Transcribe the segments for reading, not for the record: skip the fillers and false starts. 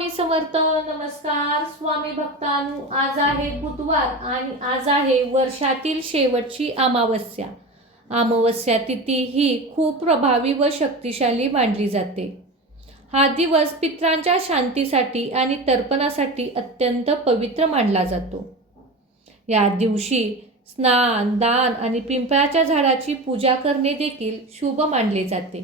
स्वामी समर्थ. नमस्कार स्वामी भक्तांनो, आज आहे बुधवार आणि आज आहे वर्षातील शेवटची अमावस्या. अमावस्या तिथी ही खूप प्रभावी व शक्तिशाली मानली जाते. हा दिवस पितरांच्या शांतीसाठी आणि तर्पणासाठी अत्यंत पवित्र मानला जातो. या दिवशी स्नान, दान आणि पिंपळाच्या झाडाची पूजा करणे देखील शुभ मानले जाते,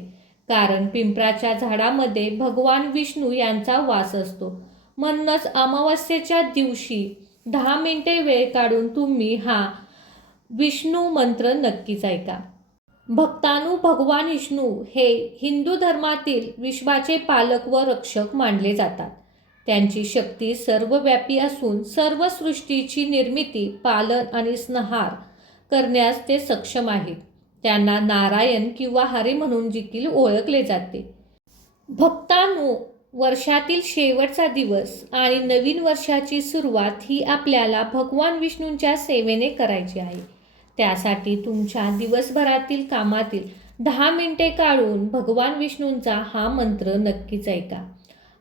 कारण पिंपळाच्या झाडामध्ये भगवान विष्णू यांचा वास असतो. म्हणूनच अमावस्येच्या दिवशी 10 मिनिटे वेळ काढून तुम्ही हा विष्णू मंत्र नक्कीच ऐका. भक्तांनो, भगवान विष्णू हे हिंदू धर्मातील विश्वाचे पालक व रक्षक मानले जातात. त्यांची शक्ती सर्वव्यापी असून सर्व सृष्टीची निर्मिती, पालन आणि संहार करण्यास ते सक्षम आहेत. त्यांना नारायण किंवा हरी म्हणून देखील ओळखले जाते. भक्तांनो, वर्षातील शेवटचा दिवस आणि नवीन वर्षाची सुरुवात ही आपल्याला भगवान विष्णूंच्या सेवेने करायची आहे. त्यासाठी तुमच्या दिवसभरातील कामातील 10 मिनिटे काढून भगवान विष्णूंचा हा मंत्र नक्कीच ऐका.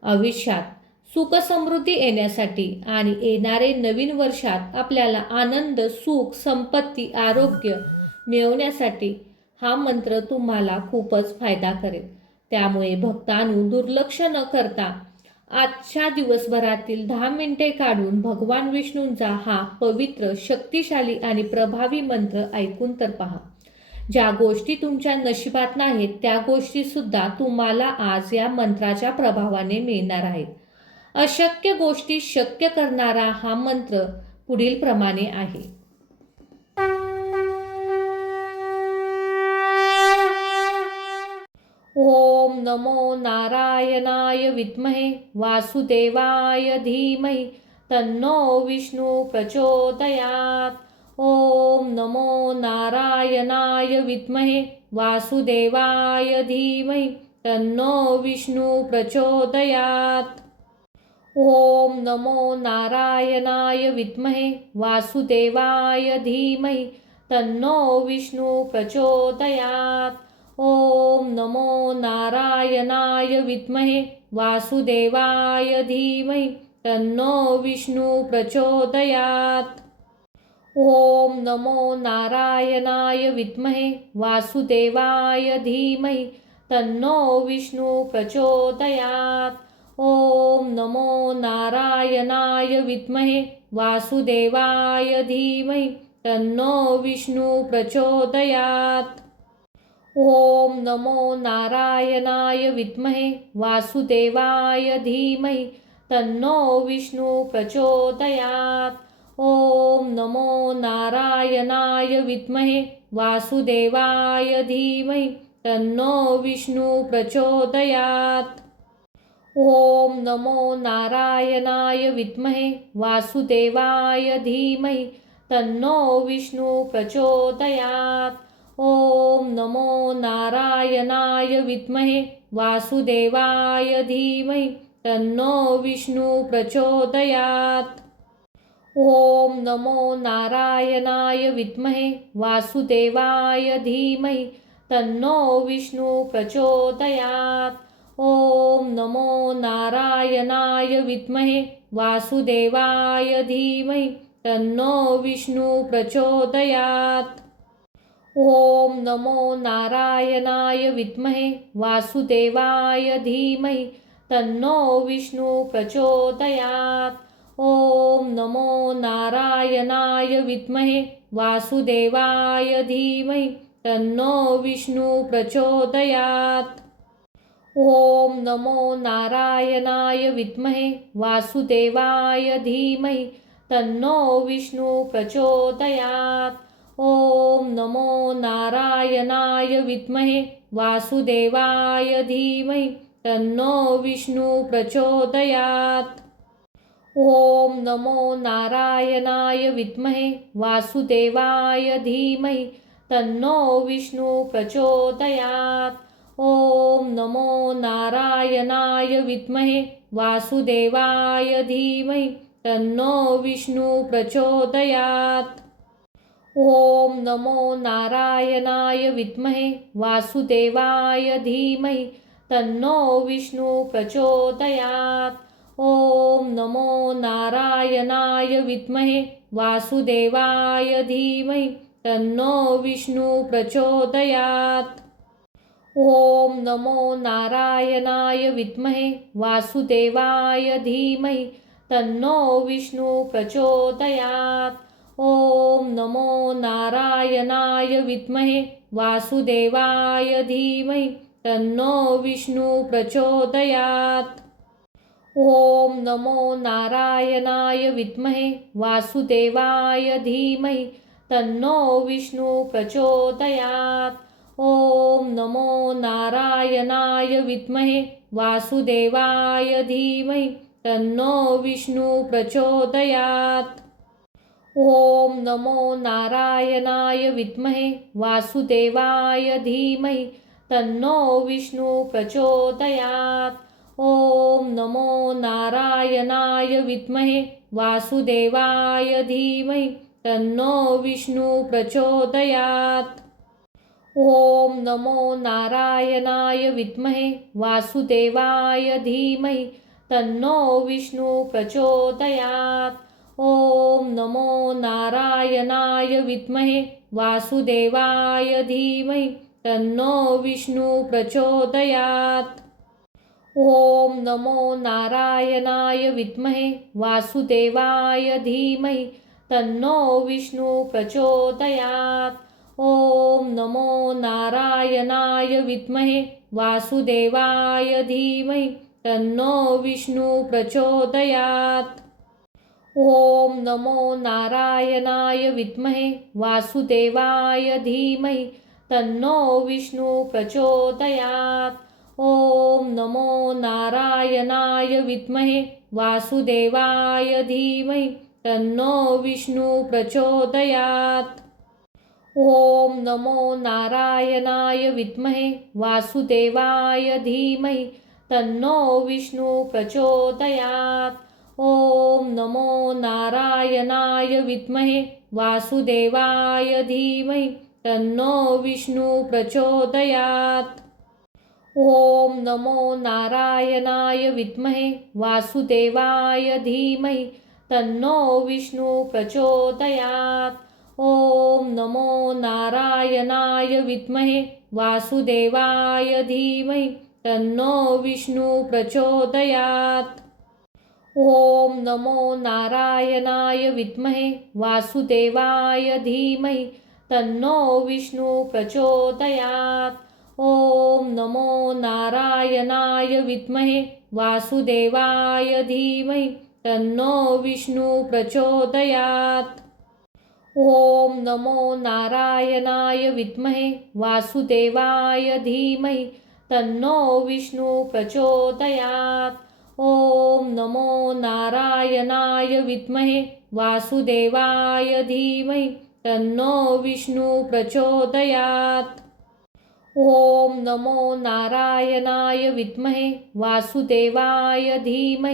आयुष्यात सुख समृद्धी येण्यासाठी आणि येणारे नवीन वर्षात आपल्याला आनंद, सुख, संपत्ती, आरोग्य मिळवण्यासाठी हा मंत्र तुम्हाला खूपच फायदा करेल. त्यामुळे भक्तांनो, दुर्लक्ष न करता आजच्या दिवसभरातील 10 मिनिटे काढून भगवान विष्णूंचा हा पवित्र, शक्तिशाली आणि प्रभावी मंत्र ऐकून तर पहा. ज्या गोष्टी तुमच्या नशिबात नाहीत त्या गोष्टी सुद्धा तुम्हाला आज या मंत्राच्या प्रभावाने मिळणार आहेत. अशक्य गोष्टी शक्य करणारा हा मंत्र पुढील प्रमाणे आहे. ओम नमो नारायणाय विद्महे वासुदेवाय धीमहि तन्नो विष्णु प्रचोदयात्. ओम नमो नारायणाय विद्महे वासुदेवाय धीमहि तन्नो विष्णु प्रचोदयात्. ओम नमो नारायणाय विद्महे वासुदेवाय धीमहि तन्नो विष्णु प्रचोदयात्. ओम नमो नारायणाय विद्महे वासुदेवाय धीमहि तन्नो विष्णु प्रचोदयात्. ओम नमो नारायणाय विद्महे वासुदेवाय धीमहि तन्नो विष्णु प्रचोदयात्. ओम नमो नारायणाय विद्महे वासुदेवाय धीमहि तन्नो विष्णु प्रचोदयात्. ओम नमो नारायणाय विद्महे वासुदेवाय धीमहि तन्नो विष्णु प्रचोदयात्. ओम नमो नारायणाय विद्महे वासुदेवाय धीमहि तन्नो विष्णु प्रचोदयात्. ओम नमो नारायणाय विद्महे वासुदेवाय धीमहि तन्नो विष्णु प्रचोदयात्. ओम नमो नारायणाय विद्महे वासुदेवाय धीमहि तन्नो विष्णु प्रचोदयात्. ओम नमो नारायणाय विद्महे वासुदेवाय धीमहि तन्नो विष्णु प्रचोदयात्. ओम नमो नारायणाय विद्महे वासुदेवाय धीमहि तन्नो विष्णु प्रचोदयात्. ओम नमो नारायणाय विद्महे वासुदेवाय धीमहि तन्नो विष्णु प्रचोदयात्. ओम नमो नारायणाय विद्महे वासुदेवाय धीमहि तन्नो विष्णु प्रचोदयात्. ओम नमो नारायणाय विद्महे वासुदेवाय धीमहि तन्नो विष्णु प्रचोदयात्. ओम नमो नारायणाय विद्महे वासुदेवाय धीमहि तन्नो विष्णु प्रचोदयात्. ओम नमो नारायणाय विद्महे वासुदेवाय धीमहि तन्नो विष्णु प्रचोदयात्. ओम नमो नारायणाय विद्महे वासुदेवाय धीमहि तन्नो विष्णु प्रचोदयात्. ओम नमो नारायणाय विद्महे वासुदेवाय धीमहि तन्नो विष्णु प्रचोदयात्. ओम नमो नारायणाय विद्महे वासुदेवाय धीमहि तन्नो विष्णु प्रचोदयात्। ओम नमो नारायणाय विद्महे वासुदेवाय धीमहि तन्नो विष्णु प्रचोदयात्। ओम नमो नारायणाय विद्महे वासुदेवाय धीमहि तन्नो विष्णु प्रचोदयात्। ओम नमो नारायणाय विद्महे वासुदेवाय धीमहि तन्नो विष्णु प्रचोदयात्। ओम नमो नारायणाय विद्महे वासुदेवाय धीमहि तन्नो विष्णु प्रचोदयात्। ओम नमो नारायणाय विद्महे वासुदेवाय धीमहि तन्नो विष्णु प्रचोदयात्। ओम नमो नारायणाय विद्महे वासुदेवाय धीमहि तन्नो विष्णु प्रचोदयात्। ओम नमो नारायणाय विद्महे वासुदेवाय धीमहि तन्नो विष्णु प्रचोदयात्। ओम नमो नारायणाय विद्महे वासुदेवाय धीमहि तन्नो विष्णु प्रचोदयात्। ओम नमो नारायणाय विद्महे वासुदेवाय धीमहि तन्नो विष्णु प्रचोदयात्। ओम नमो नारायणाय विद्महे वासुदेवाय धीमहि तन्नो विष्णु प्रचोदयात्। ओम नमो नारायणाय विद्महे वासुदेवाय धीमहि तन्नो विष्णु प्रचोदयात्। ओम नमो नारायणाय विद्महे वासुदेवाय धीमहि तन्नो विष्णु प्रचोदयात्। ओम नमो नारायणाय विद्महे वासुदेवाय धीमहि तन्नो विष्णु प्रचोदयात्। ओम नमो नारायणाय विद्महे वासुदेवाय धीमहि तन्नो विष्णु प्रचोदयात्। ओम नमो नारायणाय विद्महे वासुदेवाय धीमहि तन्नो विष्णु प्रचोदयात्। ओम नमो नारायणाय विद्महे वासुदेवाय धीमहि तन्नो विष्णु प्रचोदयात्। ओम नमो नारायणाय विद्महे वासुदेवाय धीमहि तन्नो विष्णु प्रचोदयात्। ओम नमो नारायणाय विद्महे वासुदेवाय धीमहि तन्नो विष्णु प्रचोदयात्। ओम नमो नारायणाय विद्महे वासुदेवाय धीमहि तन्नो विष्णु प्रचोदयात्। ओम नमो नारायणाय विद्महे वासुदेवाय धीमहि तन्नो विष्णु प्रचोदयात्। ओम नमो नारायणाय विद्महे वासुदेवाय धीमहि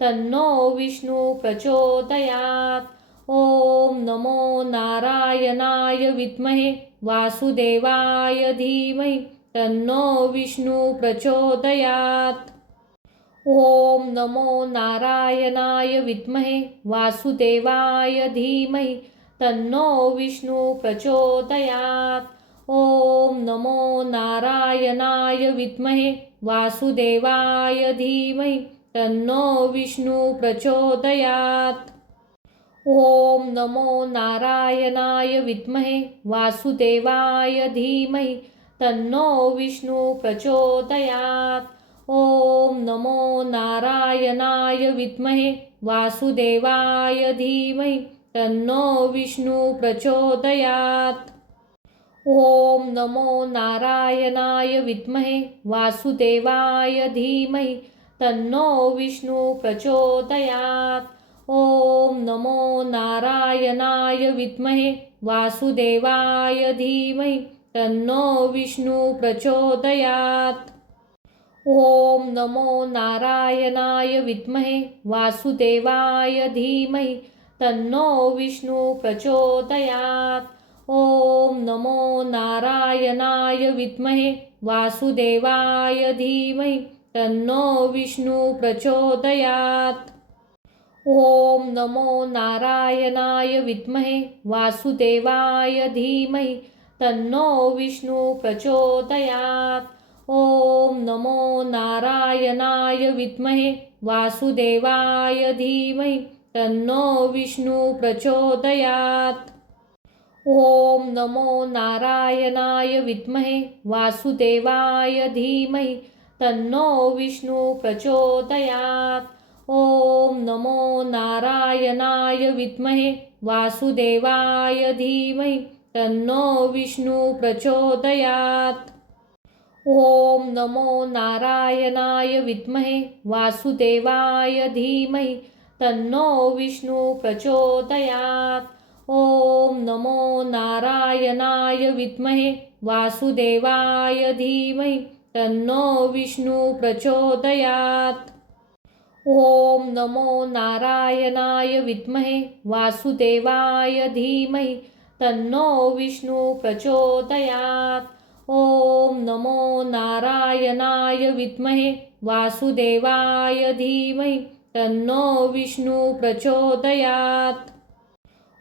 तन्नो विष्णु प्रचोदयात्। ओम नमो नारायणाय विद्महे वासुदेवाय धीमहि तन्नो विष्णु प्रचोदयात्। ओम नमो नारायणाय विद्महे वासुदेवाय धीमहि तन्नो विष्णु प्रचोदयात्। ओम नमो नारायणाय विद्महे वासुदेवाय धीमहि तन्नो विष्णु प्रचोदयात्। ओम नमो नारायणाय विद्महे वासुदेवाय धीमहि तन्नो विष्णु प्रचोदयात्। ओम नमो नारायणाय विद्महे वासुदेवाय धीमहि तन्नो विष्णु प्रचोदयात्। ओम नमो नारायणाय विद्महे वासुदेवाय धीमहि तन्नो विष्णु प्रचोदयात्। ओम नमो नारायणाय विद्महे वासुदेवाय धीमहि तन्नो विष्णु प्रचोदयात्। ओम नमो नारायणाय विद्महे वासुदेवाय धीमहि तन्नो विष्णु प्रचोदयात्। ओम नमो नारायणाय विद्महे वासुदेवाय धीमहि तन्नो विष्णु प्रचोदयात्। ओम नमो नारायणाय विद्महे वासुदेवाय धीमहि तन्नो विष्णु प्रचोदयात्। ओम नमो नारायणाय विद्महे वासुदेवाय धीमहि तन्नो विष्णु प्रचोदयात्। ओम नमो नारायणाय विद्महे वासुदेवाय धीमहि तन्नो विष्णु प्रचोदयात्। ओम नमो नारायणाय विद्महे वासुदेवाय धीमहि तन्नो विष्णु प्रचोदयात्। ओम नमो नारायणाय विद्महे वासुदेवाय धीमहि तन्नो विष्णु प्रचोदयात्। ओम नमो नारायणाय विद्महे वासुदेवाय धीमहि तन्नो विष्णु प्रचोदयात्। ओम नमो नारायणाय विद्महे वासुदेवाय धीमहि तन्नो विष्णु प्रचोदयात्। ओम नमो नारायणाय विद्महे वासुदेवाय धीमहि तन्नो विष्णु प्रचोदयात्।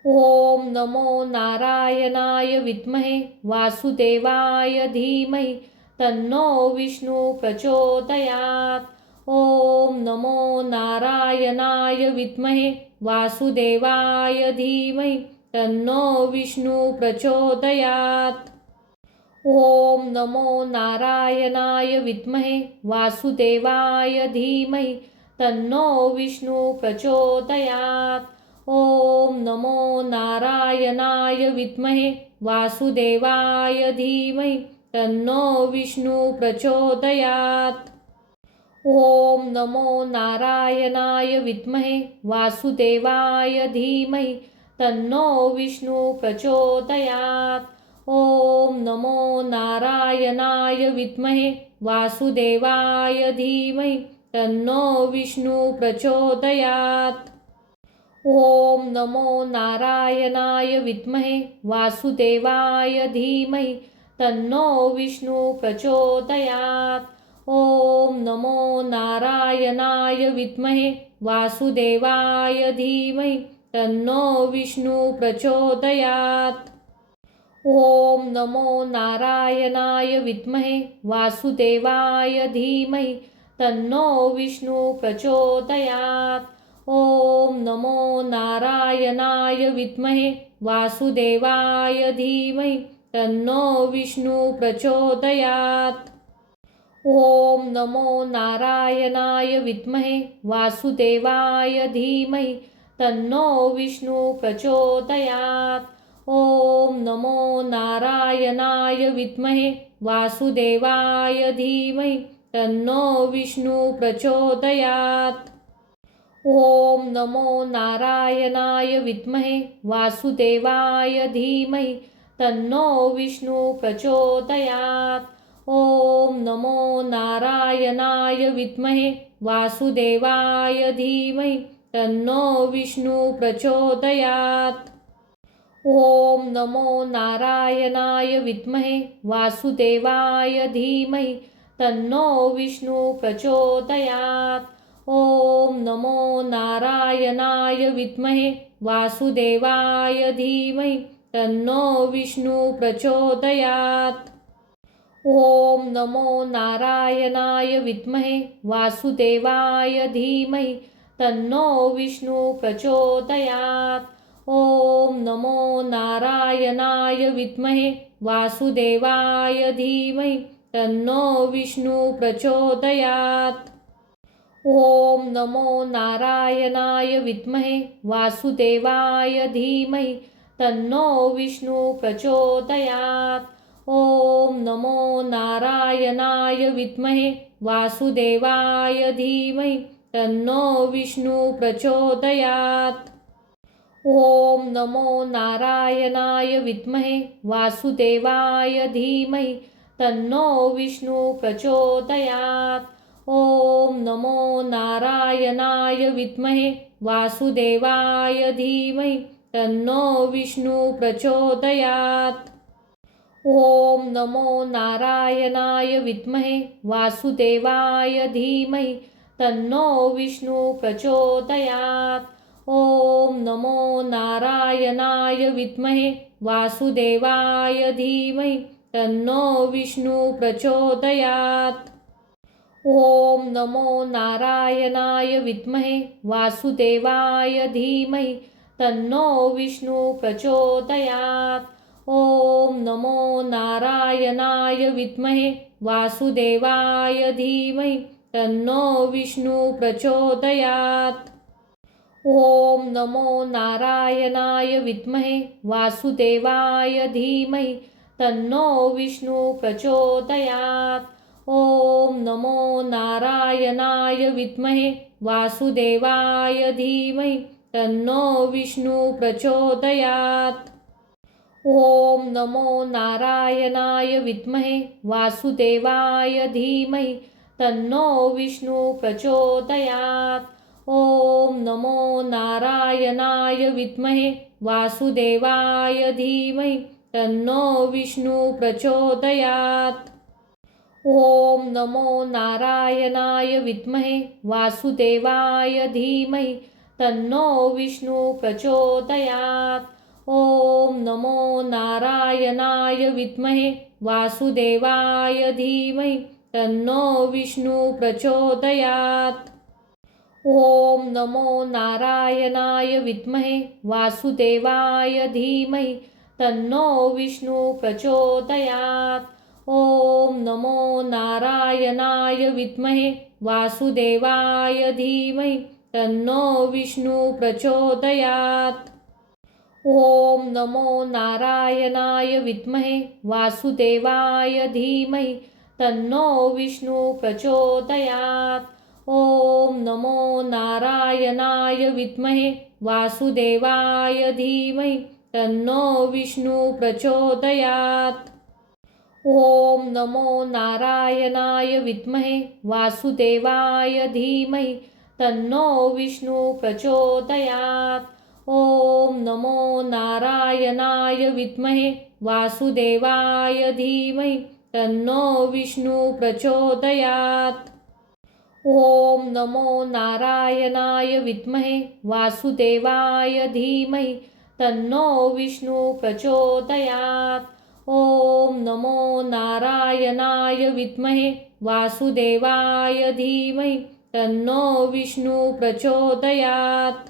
ओम नमो नारायणाय विद्महे वासुदेवाय धीमहि तन्नो विष्णु प्रचोदयात्। ओम नमो नारायणाय विद्महे वासुदेवाय धीमहि तन्नो विष्णु प्रचोदयात्। ओम नमो नारायणाय विद्महे वासुदेवाय धीमहि तन्नो विष्णु प्रचोदयात्। ओम नमो नारायणाय विद्महे वासुदेवाय धीमहि तन्नो विष्णु प्रचोदयात्। ओम नमो नारायणाय विद्महे वासुदेवाय धीमहि तन्नो विष्णु प्रचोदयात्। ओम नमो नारायणाय विद्महे वासुदेवाय धीमहि तन्नो विष्णु प्रचोदयात्। ओम नमो नारायणाय विद्महे वासुदेवाय धीमहि तन्नो विष्णु प्रचोदयात्। ओम नमो नारायणाय विद्महे वासुदेवाय धीमहि तन्नो विष्णु प्रचोदयात्। ओम नमो नारायणाय विद्महे वासुदेवाय धीमहि तन्नो विष्णु प्रचोदयात्। ओम नमो नारायणाय विद्महे वासुदेवाय धीमहि तन्नो विष्णु प्रचोदयात्। ओम नमो नारायणाय विद्महे वासुदेवाय धीमहि तन्नो विष्णु प्रचोदयात्। ओम नमो नारायणाय विद्महे वासुदेवाय धीमहि तन्नो विष्णु प्रचोदयात्। ओम नमो नारायणाय विद्महे वासुदेवाय धीमहि तन्नो विष्णु प्रचोदयात्। ओम नमो नारायणाय विद्महे वासुदेवाय धीमहि तन्नो विष्णु प्रचोदयात्। ओम नमो नारायणाय विद्महे वासुदेवाय धीमहि तन्नो विष्णु प्रचोदयात्। ओम नमो नारायणाय विद्महे वासुदेवाय धीमहि तन्नो विष्णु प्रचोदयात्। ओम नमो नारायणाय विद्महे वासुदेवाय धीमहि तन्नो विष्णु प्रचोदयात्। ओम नमो नारायणाय विद्महे वासुदेवाय धीमहि तन्नो विष्णु प्रचोदयात्। ओम नमो नारायणाय विद्महे वासुदेवाय धीमहि तन्नो विष्णु प्रचोदयात्। ओम नमो नारायणाय विद्महे वासुदेवाय धीमहि तन्नो विष्णु प्रचोदयात्। ओम नमो नारायणाय विद्महे वासुदेवाय धीमहि तन्नो विष्णु प्रचोदयात्। ओम नमो नारायणाय विद्महे वासुदेवाय धीमहि तन्नो विष्णु प्रचोदयात्। ओम नमो नारायणाय विद्महे वासुदेवाय धीमहि तन्नो विष्णु प्रचोदयात्। ओम नमो नारायणाय विद्महे वासुदेवाय धीमहि तन्नो विष्णु प्रचोदयात्। ओम नमो नारायणाय विद्महे वासुदेवाय धीमहि तन्नो विष्णु प्रचोदयात्। ओम नमो नारायणाय विद्महे वासुदेवाय धीमहि तन्नो विष्णु प्रचोदयात्। ओम नमो नारायणाय विद्महे वासुदेवाय धीमहि तन्नो विष्णु प्रचोदयात्। ओम नमो नारायणाय विद्महे वासुदेवाय धीमहि तन्नो विष्णु प्रचोदयात्। ओम नमो नारायणाय विद्महे वासुदेवाय धीमहि तन्नो विष्णु प्रचोदयात्। ओम नमो नारायणाय विद्महे वासुदेवाय धीमहि तन्नो विष्णु प्रचोदयात्। ओम नमो नारायणाय विद्महे वासुदेवाय धीमहि तन्नो विष्णु प्रचोदयात्। ओम नमो नारायणाय विद्महे वासुदेवाय धीमहि तन्नो विष्णु प्रचोदयात्। ओम नमो नारायणाय विद्महे वासुदेवाय धीमहि तन्नो विष्णु प्रचोदयात्। ओम नमो नारायणाय विद्महे वासुदेवाय धीमहि तन्नो विष्णु प्रचोदयात्। ओम नमो नारायणाय विद्महे वासुदेवाय धीमहि तन्नो विष्णु प्रचोदयात्। ओम नमो नारायणाय विद्महे वासुदेवाय धीमहि तन्नो विष्णु प्रचोदयात्। ओम नमो नारायणाय विद्महे वासुदेवाय धीमहि तन्नो विष्णु प्रचोदयात्। ओम नमो नारायणाय विद्महे वासुदेवाय धीमहि तन्नो विष्णु प्रचोदयात्। ओम नमो नारायणाय विद्महे वासुदेवाय धीमहि तन्नो विष्णु प्रचोदयात्। ओम नमो नारायणाय विद्महे वासुदेवाय धीमहि तन्नो विष्णु प्रचोदयात्।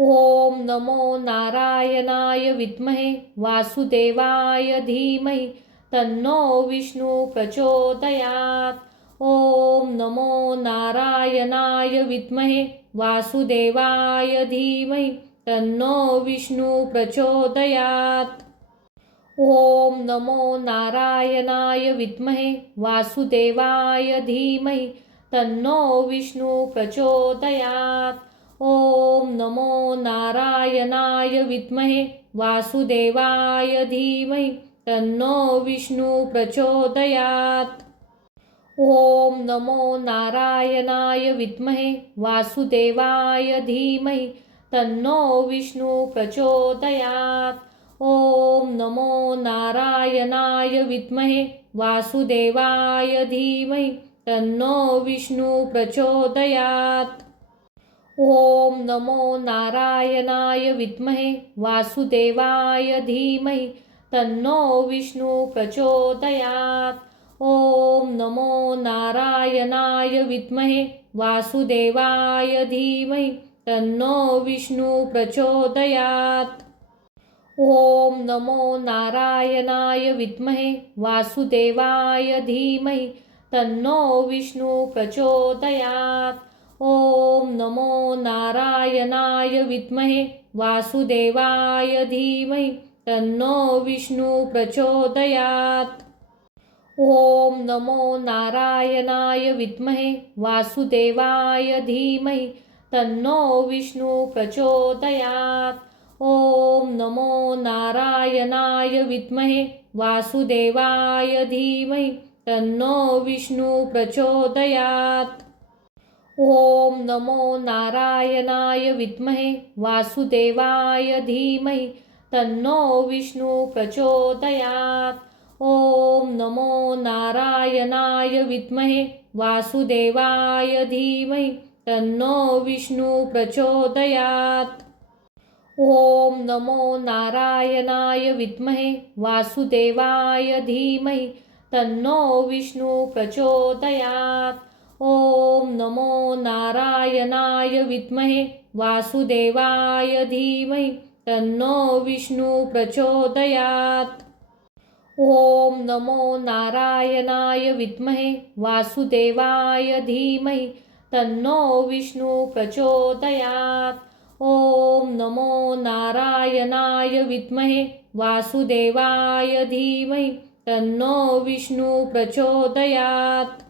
ओम नमो नारायणाय विद्महे वासुदेवाय धीमहि तन्नो विष्णु प्रचोदयात्। ओम नमो नारायणाय विद्महे वासुदेवाय धीमहि तन्नो विष्णु प्रचोदयात्। ओम नमो नारायणाय विद्महे वासुदेवाय धीमहि तन्नो विष्णु प्रचोदयात्। ओम नमो नारायणाय विद्महे वासुदेवाय धीमहि तन्नो विष्णु प्रचोदयात्। ओम नमो नारायणाय विद्महे वासुदेवाय धीमहि तन्नो विष्णु प्रचोदयात्। ओम नमो नारायणाय विद्महे वासुदेवाय धीमहि तन्नो विष्णु प्रचोदयात्। ओम नमो नारायणाय विद्महे वासुदेवाय धीमहि तन्नो विष्णु प्रचोदयात्। ओम नमो नारायणाय विद्महे वासुदेवाय धीमहि तन्नो विष्णु प्रचोदयात्। ओम नमो नारायणाय विद्महे वासुदेवाय धीमहि तन्नो विष्णु प्रचोदयात्। ओम नमो नारायणाय विद्महे वासुदेवाय धीमहि तन्नो विष्णु प्रचोदयात्। ओम नमो नारायणाय विद्महे वासुदेवाय धीमहि तन्नो विष्णु प्रचोदयात्। ओम नमो नारायणाय विद्महे वासुदेवाय धीमहि तन्नो विष्णु प्रचोदयात्। ओम नमो नारायणाय विद्महे वासुदेवाय धीमहि तन्नो विष्णु प्रचोदयात्। ओम नमो नारायणाय विद्महे वासुदेवाय धीमहि तन्नो विष्णु प्रचोदयात्। ओम नमो नारायणाय विद्महे वासुदेवाय धीमहि तन्नो विष्णु प्रचोदयात्। ओम नमो नारायणाय विद्महे वासुदेवाय धीमहि तन्नो विष्णु प्रचोदयात्। ओम नमो नारायणाय विद्महे वासुदेवाय धीमहि तन्नो विष्णु प्रचोदयात्। ओम नमो नारायणाय विद्महे वासुदेवाय धीमहि तन्नो विष्णु प्रचोदयात्।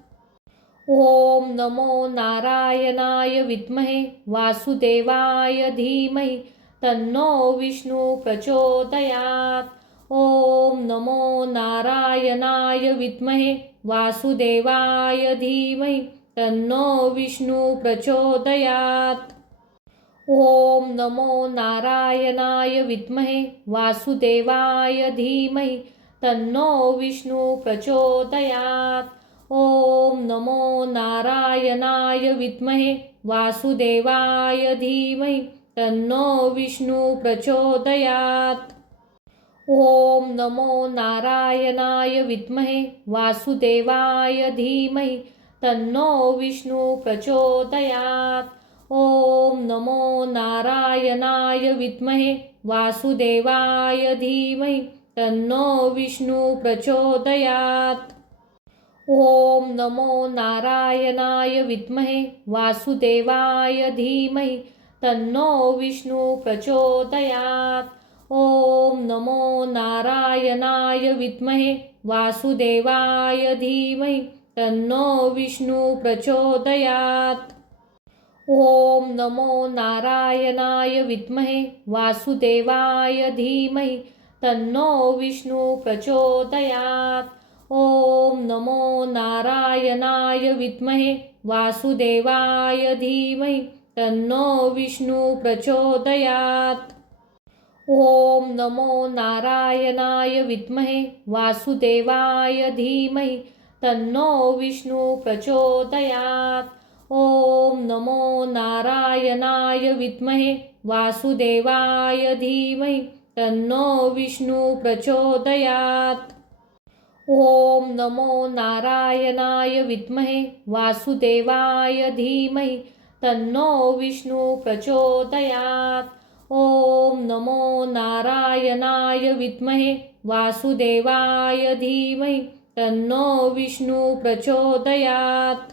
ओम नमो नारायणाय विद्महे वासुदेवाय धीमहि तन्नो विष्णु प्रचोदयात्। ओम नमो नारायणाय विद्महे वासुदेवाय धीमहि तन्नो विष्णु प्रचोदयात्। ओम नमो नारायणाय विद्महे वासुदेवाय धीमहि तन्नो विष्णु प्रचोदयात्। ओम नमो नारायणाय विद्महे वासुदेवाय धीमहि तन्नो विष्णु प्रचोदयात्। ओम नमो नारायणाय विद्महे वासुदेवाय धीमहि तन्नो विष्णु प्रचोदयात्। ओम नमो नारायणाय विद्महे वासुदेवाय धीमहि तन्नो विष्णु प्रचोदयात्। ओम नमो नारायणाय विद्महे वासुदेवाय धीमहि तन्नो विष्णु प्रचोदयात्। ओम नमो नारायणाय विद्महे वासुदेवाय धीमहि तन्नो विष्णु प्रचोदयात्। ओम नमो नारायणाय विद्महे वासुदेवाय धीमहि तन्नो विष्णु प्रचोदयात्। ओम नमो नारायणाय विद्महे वासुदेवाय धीमहि तन्नो विष्णु प्रचोदयात्। ओम नमो नारायणाय विद्महे वासुदेवाय धीमहि तन्नो विष्णु प्रचोदयात्। ओम नमो नारायणाय विद्महे वासुदेवाय धीमहि तन्नो विष्णु प्रचोदयात्। ओम नमो नारायणाय विद्महे वासुदेवाय धीमहि तन्नो विष्णु प्रचोदयात्। ओम नमो नारायणाय विद्महे वासुदेवाय धीमहि तन्नो विष्णु प्रचोदयात्।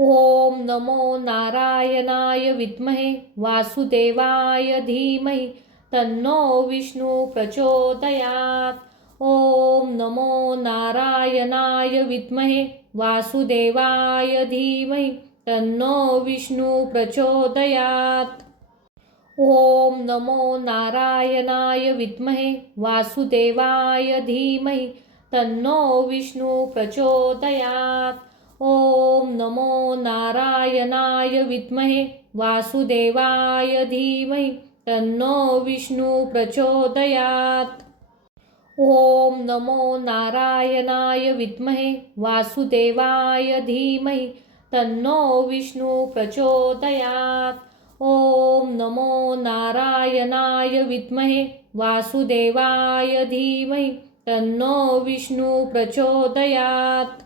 ओम नमो नारायणाय विद्महे वासुदेवाय धीमहि तन्नो विष्णु प्रचोदयात्। ओम नमो नारायणाय विद्महे वासुदेवाय धीमहि तन्नो विष्णु प्रचोदयात्। ओम नमो नारायणाय विद्महे वासुदेवाय धीमहि तन्नो विष्णु प्रचोदयात्। ओम नमो नारायणाय विद्महे वासुदेवाय धीमहि तन्नो विष्णु प्रचोदयात्। ओम नमो नारायणाय विद्महे वासुदेवाय धीमहि तन्नो विष्णु प्रचोदयात्। ओम नमो नारायणाय विद्महे वासुदेवाय धीमहि तन्नो विष्णु प्रचोदयात्।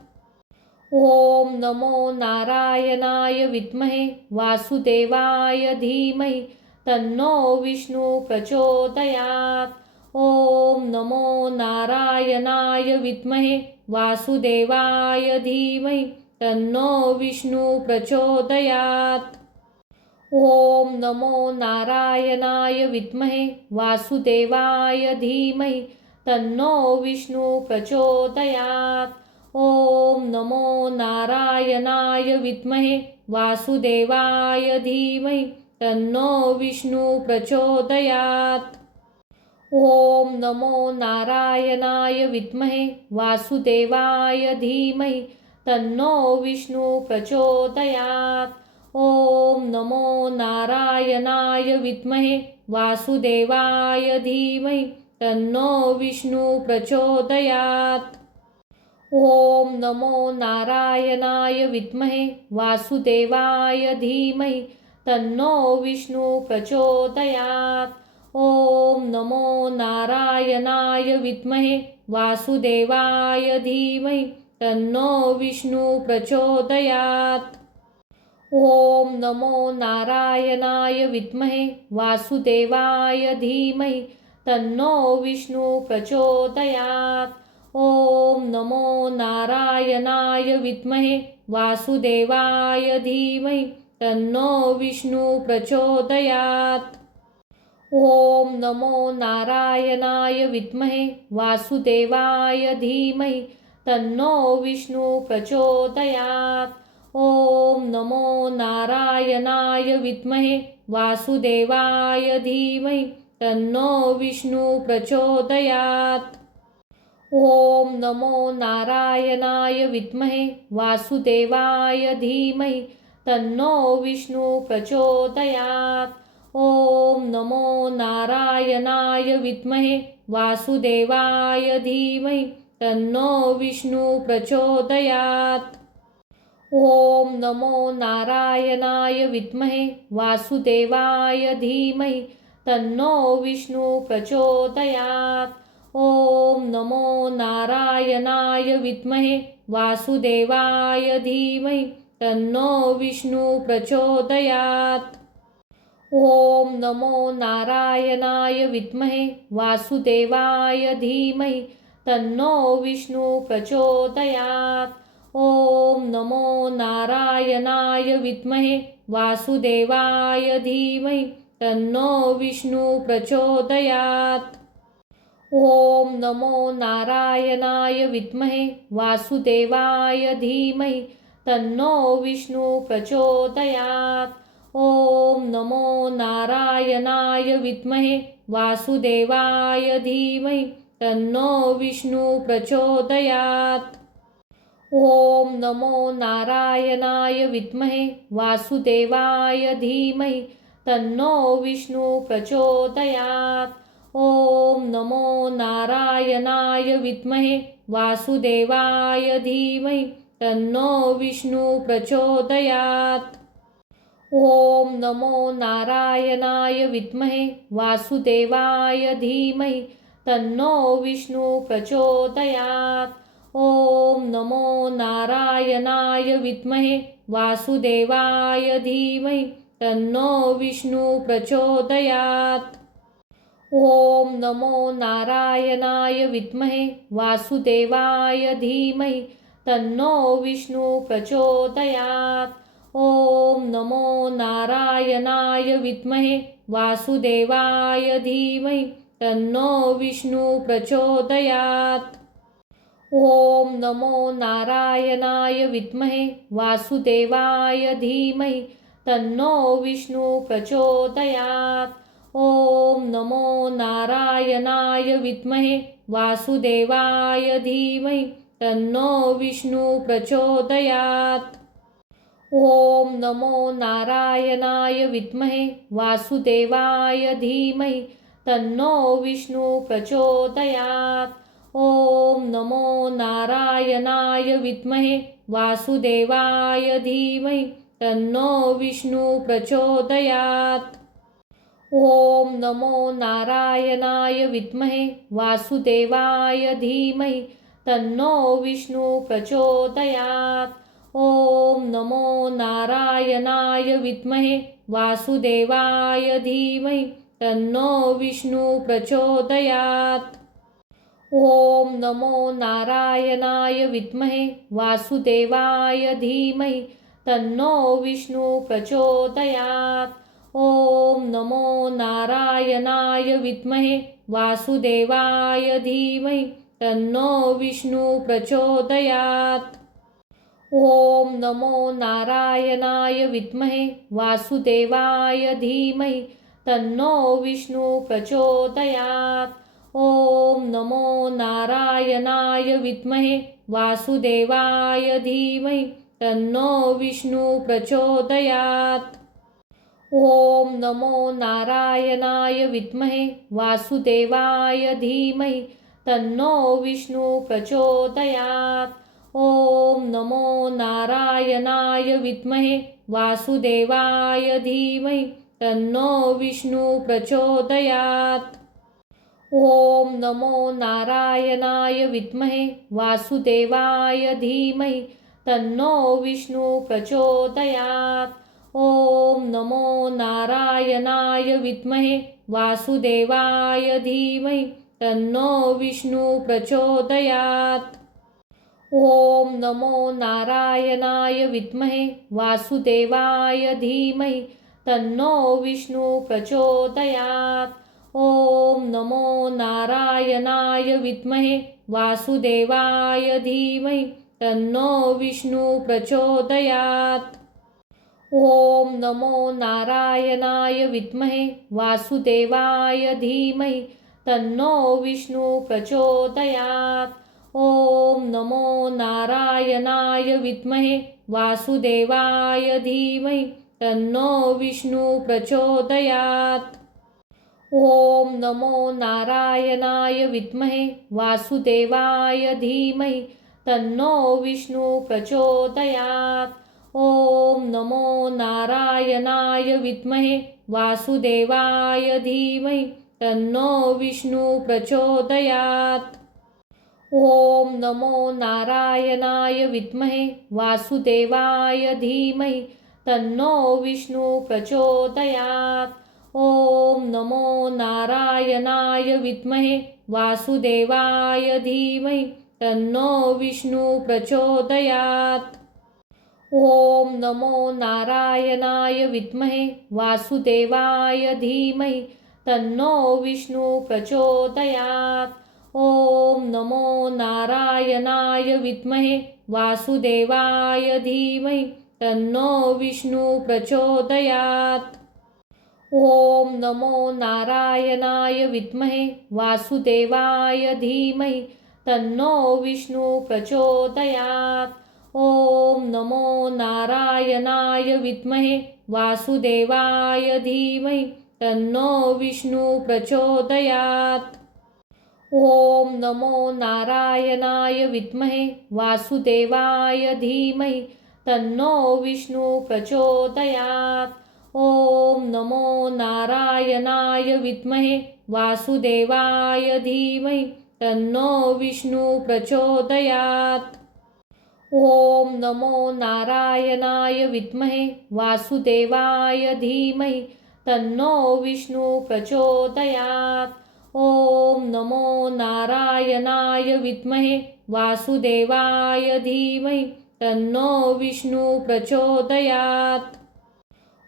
ओम नमो नारायणाय विद्महे वासुदेवाय धीमहि तन्नो विष्णु प्रचोदयात्। ओम नमो नारायणाय विद्महे वासुदेवाय धीमहि तन्नो विष्णु प्रचोदयात्। ओम नमो नारायणाय विद्महे वासुदेवाय धीमहि तन्नो विष्णु प्रचोदयात्। ओम नमो नारायणाय विद्महे वासुदेवाय धीमहि तन्नो विष्णु प्रचोदयात्। ओम नमो नारायणाय विद्महे वासुदेवाय धीमहि तन्नो विष्णु प्रचोदयात्। ओम नमो नारायणाय विद्महे वासुदेवाय धीमहि तन्नो विष्णु प्रचोदयात्। ओम नमो नारायणाय विद्महे वासुदेवाय धीमहि तन्नो विष्णु प्रचोदयात्। ओम नमो नारायणाय विद्महे वासुदेवाय धीमहि तन्नो विष्णु प्रचोदयात्। ओम नमो नारायणाय विद्महे वासुदेवाय धीमहि तन्नो विष्णु प्रचोदयात्। ओम नमो नारायणाय विद्महे वासुदेवाय धीमहि तन्नो विष्णु प्रचोदयात्। ओम नमो नारायणाय विद्महे वासुदेवाय धीमहि तन्नो विष्णु प्रचोदयात्। ओम नमो नारायणाय विद्महे वासुदेवाय धीमहि तन्नो विष्णु प्रचोदयात्। ओम नमो नारायणाय विद्महे वासुदेवाय धीमहि तन्नो विष्णु प्रचोदयात्। ओम नमो नारायणाय विद्महे वासुदेवाय धीमहि तन्नो विष्णु प्रचोदयात्। ओम नमो नारायणाय विद्महे वासुदेवाय धीमहि तन्नो विष्णु प्रचोदयात्। ओम नमो नारायणाय विद्महे वासुदेवाय धीमहि तन्नो विष्णु प्रचोदयात्। ओम नमो नारायणाय विद्महे वासुदेवाय धीमहि तन्नो विष्णु प्रचोदयात्। ओम नमो नारायणाय विद्महे वासुदेवाय धीमहि तन्नो विष्णु प्रचोदयात्। ओम नमो नारायणाय विद्महे वासुदेवाय धीमहि तन्नो विष्णु प्रचोदयात्। ओम नमो नारायणाय विद्महे वासुदेवाय धीमहि तन्नो विष्णु प्रचोदयात्। ओम नमो नारायणाय विद्महे वासुदेवाय धीमहि तन्नो विष्णु प्रचोदयात्। ओम नमो नारायणाय विद्महे वासुदेवाय धीमहि तन्नो विष्णु प्रचोदयात्। ओम नमो नारायणाय विद्महे वासुदेवाय धीमहि तन्नो विष्णु प्रचोदयात्। ओम नमो नारायणाय विद्महे वासुदेवाय धीमहि तन्नो विष्णु प्रचोदयात्। ओम नमो नारायणाय विद्महे वासुदेवाय धीमहि तन्नो विष्णु प्रचोदयात्। ओम नमो नारायणाय विद्महे वासुदेवाय धीमहि तन्नो विष्णु प्रचोदयात्। ओम नमो नारायणाय विद्महे वासुदेवाय धीमहि तन्नो विष्णु प्रचोदयात्। ओम नमो नारायणाय विद्महे वासुदेवाय धीमहि तन्नो विष्णु प्रचोदयात्। ओम नमो नारायणाय विद्महे वासुदेवाय धीमहि तन्नो विष्णु प्रचोदयात्। ओम नमो नारायणाय विद्महे वासुदेवाय धीमहि तन्नो विष्णु प्रचोदयात्। ओम नमो नारायणाय विद्महे वासुदेवाय धीमहि तन्नो विष्णु प्रचोदयात्। ओम नमो नारायणाय विद्महे वासुदेवाय धीमहि तन्नो विष्णु प्रचोदयात्। ओम नमो नारायणाय विद्महे वासुदेवाय धीमहि तन्नो विष्णु प्रचोदयात्। ओम नमो नारायणाय विद्महे वासुदेवाय धीमहि तन्नो विष्णु प्रचोदयात्। ओम नमो नारायणाय विद्महे वासुदेवाय धीमहि तन्नो विष्णु प्रचोदयात्। ओम नमो नारायणाय विद्महे वासुदेवाय धीमहि तन्नो विष्णु प्रचोदयात्। ओम नमो नारायणाय विद्महे वासुदेवाय धीमहि तन्नो विष्णु प्रचोदयात्। ओम नमो नारायणाय विद्महे वासुदेवाय धीमहि तन्नो विष्णु प्रचोदयात्। ओम नमो नारायणाय विद्महे वासुदेवाय धीमहि तन्नो विष्णु प्रचोदयात्। ओम नमो नारायणाय विद्महे वासुदेवाय धीमहि तन्नो विष्णु प्रचोदयात्। ओम नमो नारायणाय विद्महे वासुदेवाय धीमहि तन्नो विष्णु प्रचोदयात्। ओम नमो नारायणाय विद्महे वासुदेवाय धीमहि तन्नो विष्णु प्रचोदयात्। ओम नमो नारायणाय विद्महे वासुदेवाय धीमहि तन्नो विष्णु प्रचोदयात्। ओम नमो नारायणाय विद्महे वासुदेवाय धीमहि तन्नो विष्णु प्रचोदयात्। ओम नमो नारायणाय विद्महे वासुदेवाय धीमहि तन्नो विष्णु प्रचोदयात्। ओम नमो नारायणाय विद्महे वासुदेवाय धीमहि तन्नो विष्णु प्रचोदयात्। ओम नमो नारायणाय विद्महे वासुदेवाय धीमहि तन्नो विष्णु प्रचोदयात्। ओम नमो नारायणाय विद्महे वासुदेवाय धीमहि तन्नो विष्णु प्रचोदयात्। ओम नमो नारायणाय विद्महे वासुदेवाय धीमहि तन्नो विष्णु प्रचोदयात्। ओम नमो नारायणाय विद्महे वासुदेवाय धीमहि तन्नो विष्णु प्रचोदयात्। ओम नमो नारायणाय विद्महे वासुदेवाय धीमहि तन्नो विष्णु प्रचोदयात्। ओम नमो नारायणाय विद्महे वासुदेवाय धीमहि तन्नो विष्णु प्रचोदयात्। ओम नमो नारायणाय विद्महे वासुदेवाय धीमहि तन्नो विष्णु प्रचोदयात्। ओम नमो नारायणाय विद्महे वासुदेवाय धीमहि तन्नो विष्णु प्रचोदयात्। ओम नमो नारायणाय विद्महे वासुदेवाय धीमहि तन्नो विष्णु प्रचोदयात्। ओम नमो नारायणाय विद्महे वासुदेवाय धीमहि तन्नो विष्णु प्रचोदयात्।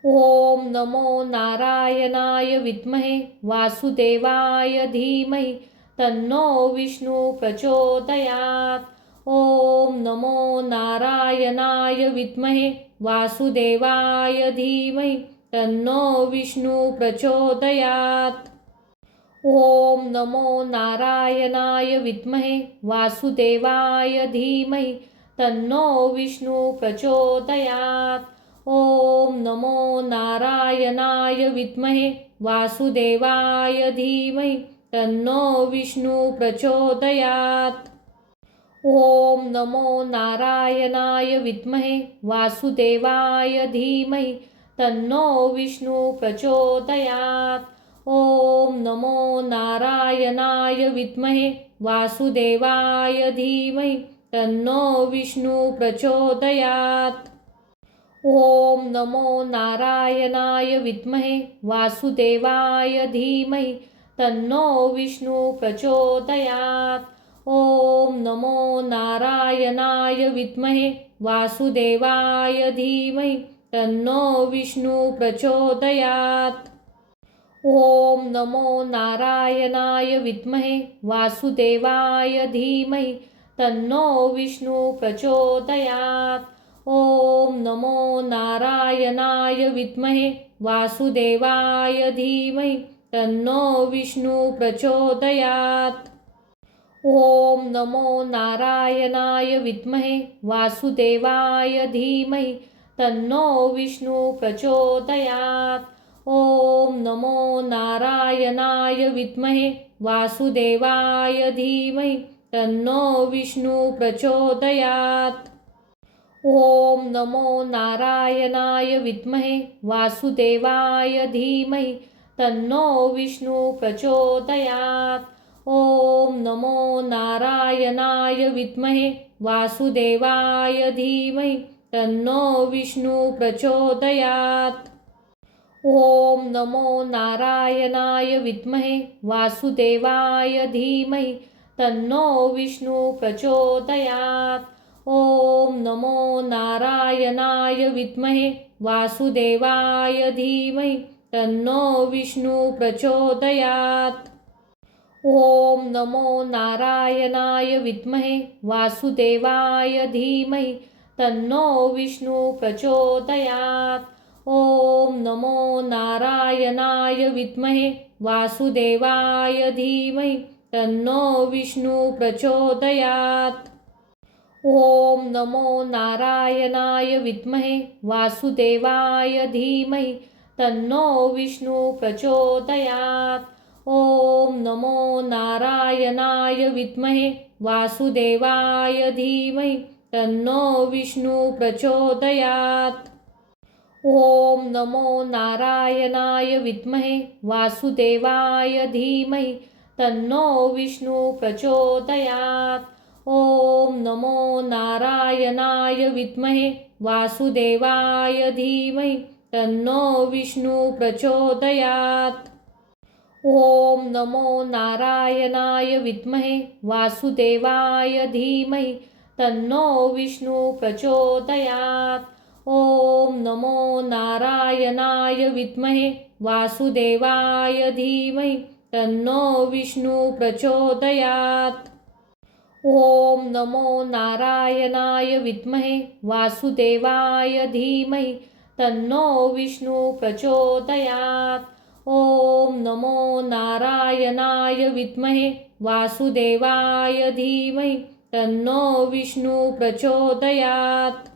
ओम नमो नारायणाय विद्महे वासुदेवाय धीमहि तन्नो विष्णु प्रचोदयात्। ओम नमो नारायणाय विद्महे वासुदेवाय धीमहि तन्नो विष्णु प्रचोदयात्। ओम नमो नारायणाय विद्महे वासुदेवाय धीमहि तन्नो विष्णु प्रचोदयात्। ओम नमो नारायणाय विद्महे वासुदेवाय धीमहि तन्नो विष्णु प्रचोदयात्। ओम नमो नारायणाय विद्महे वासुदेवाय धीमहि तन्नो विष्णु प्रचोदयात्। ओम नमो नारायणाय विद्महे वासुदेवाय धीमहि तन्नो विष्णु प्रचोदयात्। ओम नमो नारायणाय विद्महे वासुदेवाय धीमहि तन्नो विष्णु प्रचोदयात्। ओम नमो नारायणाय विद्महे वासुदेवाय धीमहि तन्नो विष्णु प्रचोदयात्। ओम नमो नारायणाय विद्महे वासुदेवाय धीमहि तन्नो विष्णु प्रचोदयात्। ओम नमो नारायणाय विद्महे वासुदेवाय धीमहि तन्नो विष्णु प्रचोदयात्। ओम नमो नारायणाय विद्महे वासुदेवाय धीमहि तन्नो विष्णु प्रचोदयात्। ओम नमो नारायणाय विद्महे वासुदेवाय धीमहि तन्नो विष्णु प्रचोदयात्। ओम नमो नारायणाय विद्महे वासुदेवाय धीमहि तन्नो विष्णु प्रचोदयात्। ओम नमो नारायणाय विद्महे वासुदेवाय धीमहि तन्नो विष्णु प्रचोदयात्। ओम नमो नारायणाय विद्महे वासुदेवाय धीमहि तन्नो विष्णु प्रचोदयात्। ओम नमो नारायणाय विद्महे वासुदेवाय धीमहि तन्नो विष्णु प्रचोदयात्। ओम नमो नारायणाय विद्महे वासुदेवाय धीमहि तन्नो विष्णु प्रचोदयात्। ओम नमो नारायणाय विद्महे वासुदेवाय धीमहि तन्नो विष्णु प्रचोदयात्। ओम नमो नारायणाय विद्महे वासुदेवाय धीमहि तन्नो विष्णु प्रचोदयात्। ओम नमो नारायणाय विद्महे वासुदेवाय धीमहि तन्नो विष्णु प्रचोदयात्। ओम नमो नारायणाय विद्महे वासुदेवाय धीमहि तन्नो विष्णु प्रचोदयात्। ओम नमो नारायणाय विद्महे वासुदेवाय धीमहि तन्नो विष्णु प्रचोदयात्। ओम नमो नारायणाय विद्महे वासुदेवाय धीमहि तन्नो विष्णु प्रचोदयात्। ओम नमो नारायणाय विद्महे वासुदेवाय धीमहि तन्नो विष्णु प्रचोदयात्। ओम नमो नारायणाय विद्महे वासुदेवाय धीमहि तन्नो विष्णु प्रचोदयात्। ओम नमो नारायणाय विद्महे वासुदेवाय धीमहि तन्नो विष्णु प्रचोदयात्।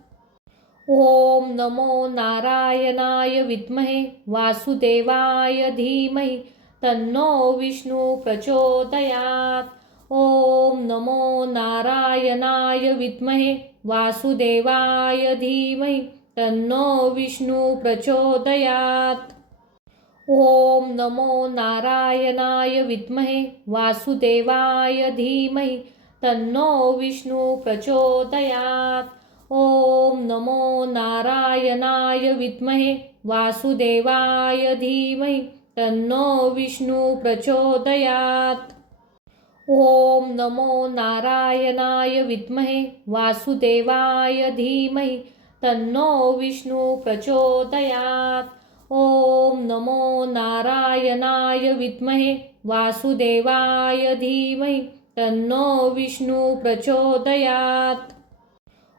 ओम नमो नारायणाय विद्महे वासुदेवाय धीमहि तन्नो विष्णु प्रचोदयात्। ओम नमो नारायणाय विद्महे वासुदेवाय धीमहि तन्नो विष्णु प्रचोदयात्। ओम नमो नारायणाय विद्महे वासुदेवाय धीमहि तन्नो विष्णु प्रचोदयात्। ओम नमो नारायणाय विद्महे वासुदेवाय धीमहि तन्नो विष्णु प्रचोदयात्। ओम नमो नारायणाय विद्महे वासुदेवाय धीमहि तन्नो विष्णु प्रचोदयात्। ओम नमो नारायणाय विद्महे वासुदेवाय धीमहि तन्नो विष्णु प्रचोदयात्।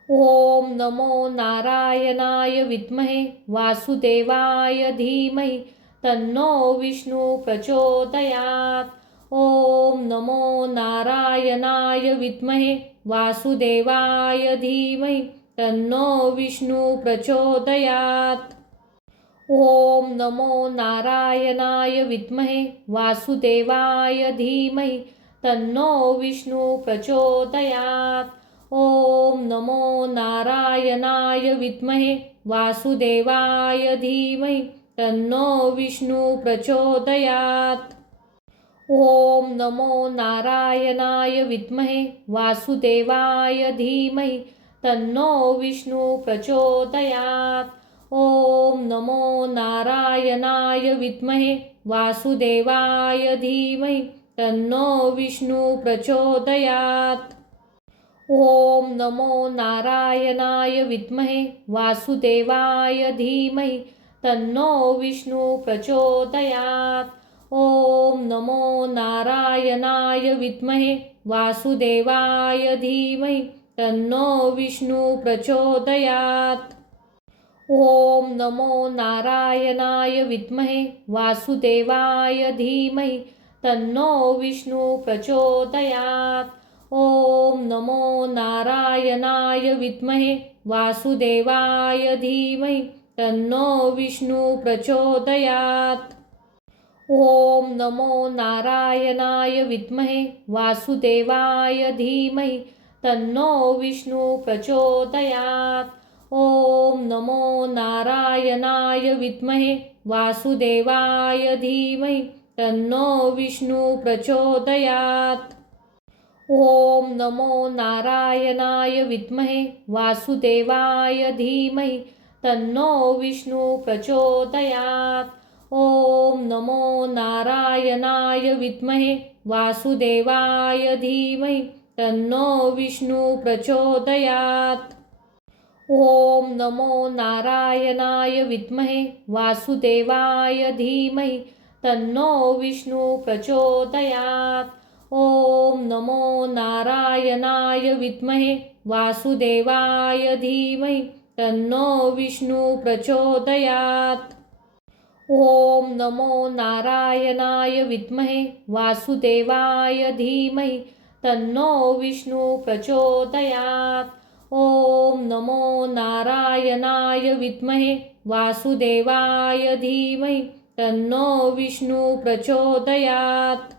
ओम नमो नारायणाय विद्महे वासुदेवाय धीमहि तन्नो विष्णु प्रचोदयात्। ओम नमो नारायणाय विद्महे वासुदेवाय धीमहि तन्नो विष्णु प्रचोदयात्। ओम नमो नारायणाय विद्महे वासुदेवाय धीमहि तन्नो विष्णु प्रचोदयात्। ओम नमो नारायणाय विद्महे वासुदेवाय धीमहि तन्नो विष्णु प्रचोदयात्। ओम नमो नारायणाय विद्महे वासुदेवाय धीमहि तन्नो विष्णु प्रचोदयात्। ओम नमो नारायणाय विद्महे वासुदेवाय धीमहि तन्नो विष्णु प्रचोदयात्। ओम नमो नारायणाय विद्महे वासुदेवाय धीमहि तन्नो विष्णु प्रचोदयात्। ओम नमो नारायणाय विद्महे वासुदेवाय धीमहि तन्नो विष्णु प्रचोदयात्। ओम नमो नारायणाय विद्महे वासुदेवाय धीमहि तन्नो विष्णु प्रचोदयात्। ओम नमो नारायणाय विद्महे वासुदेवाय धीमहि तन्नो विष्णु प्रचोदयात्। ओम नमो नारायणाय विद्महे वासुदेवाय धीमहि तन्नो विष्णु प्रचोदयात्। ओम नमो नारायणाय विद्महे वासुदेवाय धीमहि तन्नो विष्णु प्रचोदयात्। ओम नमो नारायणाय विद्महे वासुदेवाय धीमहि तन्नो विष्णु प्रचोदयात्। ओम नमो नारायणाय विद्महे वासुदेवाय धीमहि तन्नो विष्णु प्रचोदयात्। ओम नमो नारायणाय विद्महे वासुदेवाय धीमहि तन्नो विष्णु प्रचोदयात्। ओम नमो नारायणाय विद्महे वासुदेवाय धीमहि तन्नो विष्णु प्रचोदयात्। ओम नमो नारायणाय विद्महे वासुदेवाय धीमहि तन्नो विष्णु प्रचोदयात्। ओम नमो नारायणाय विद्महे वासुदेवाय धीमहि तन्नो विष्णु प्रचोदयात्।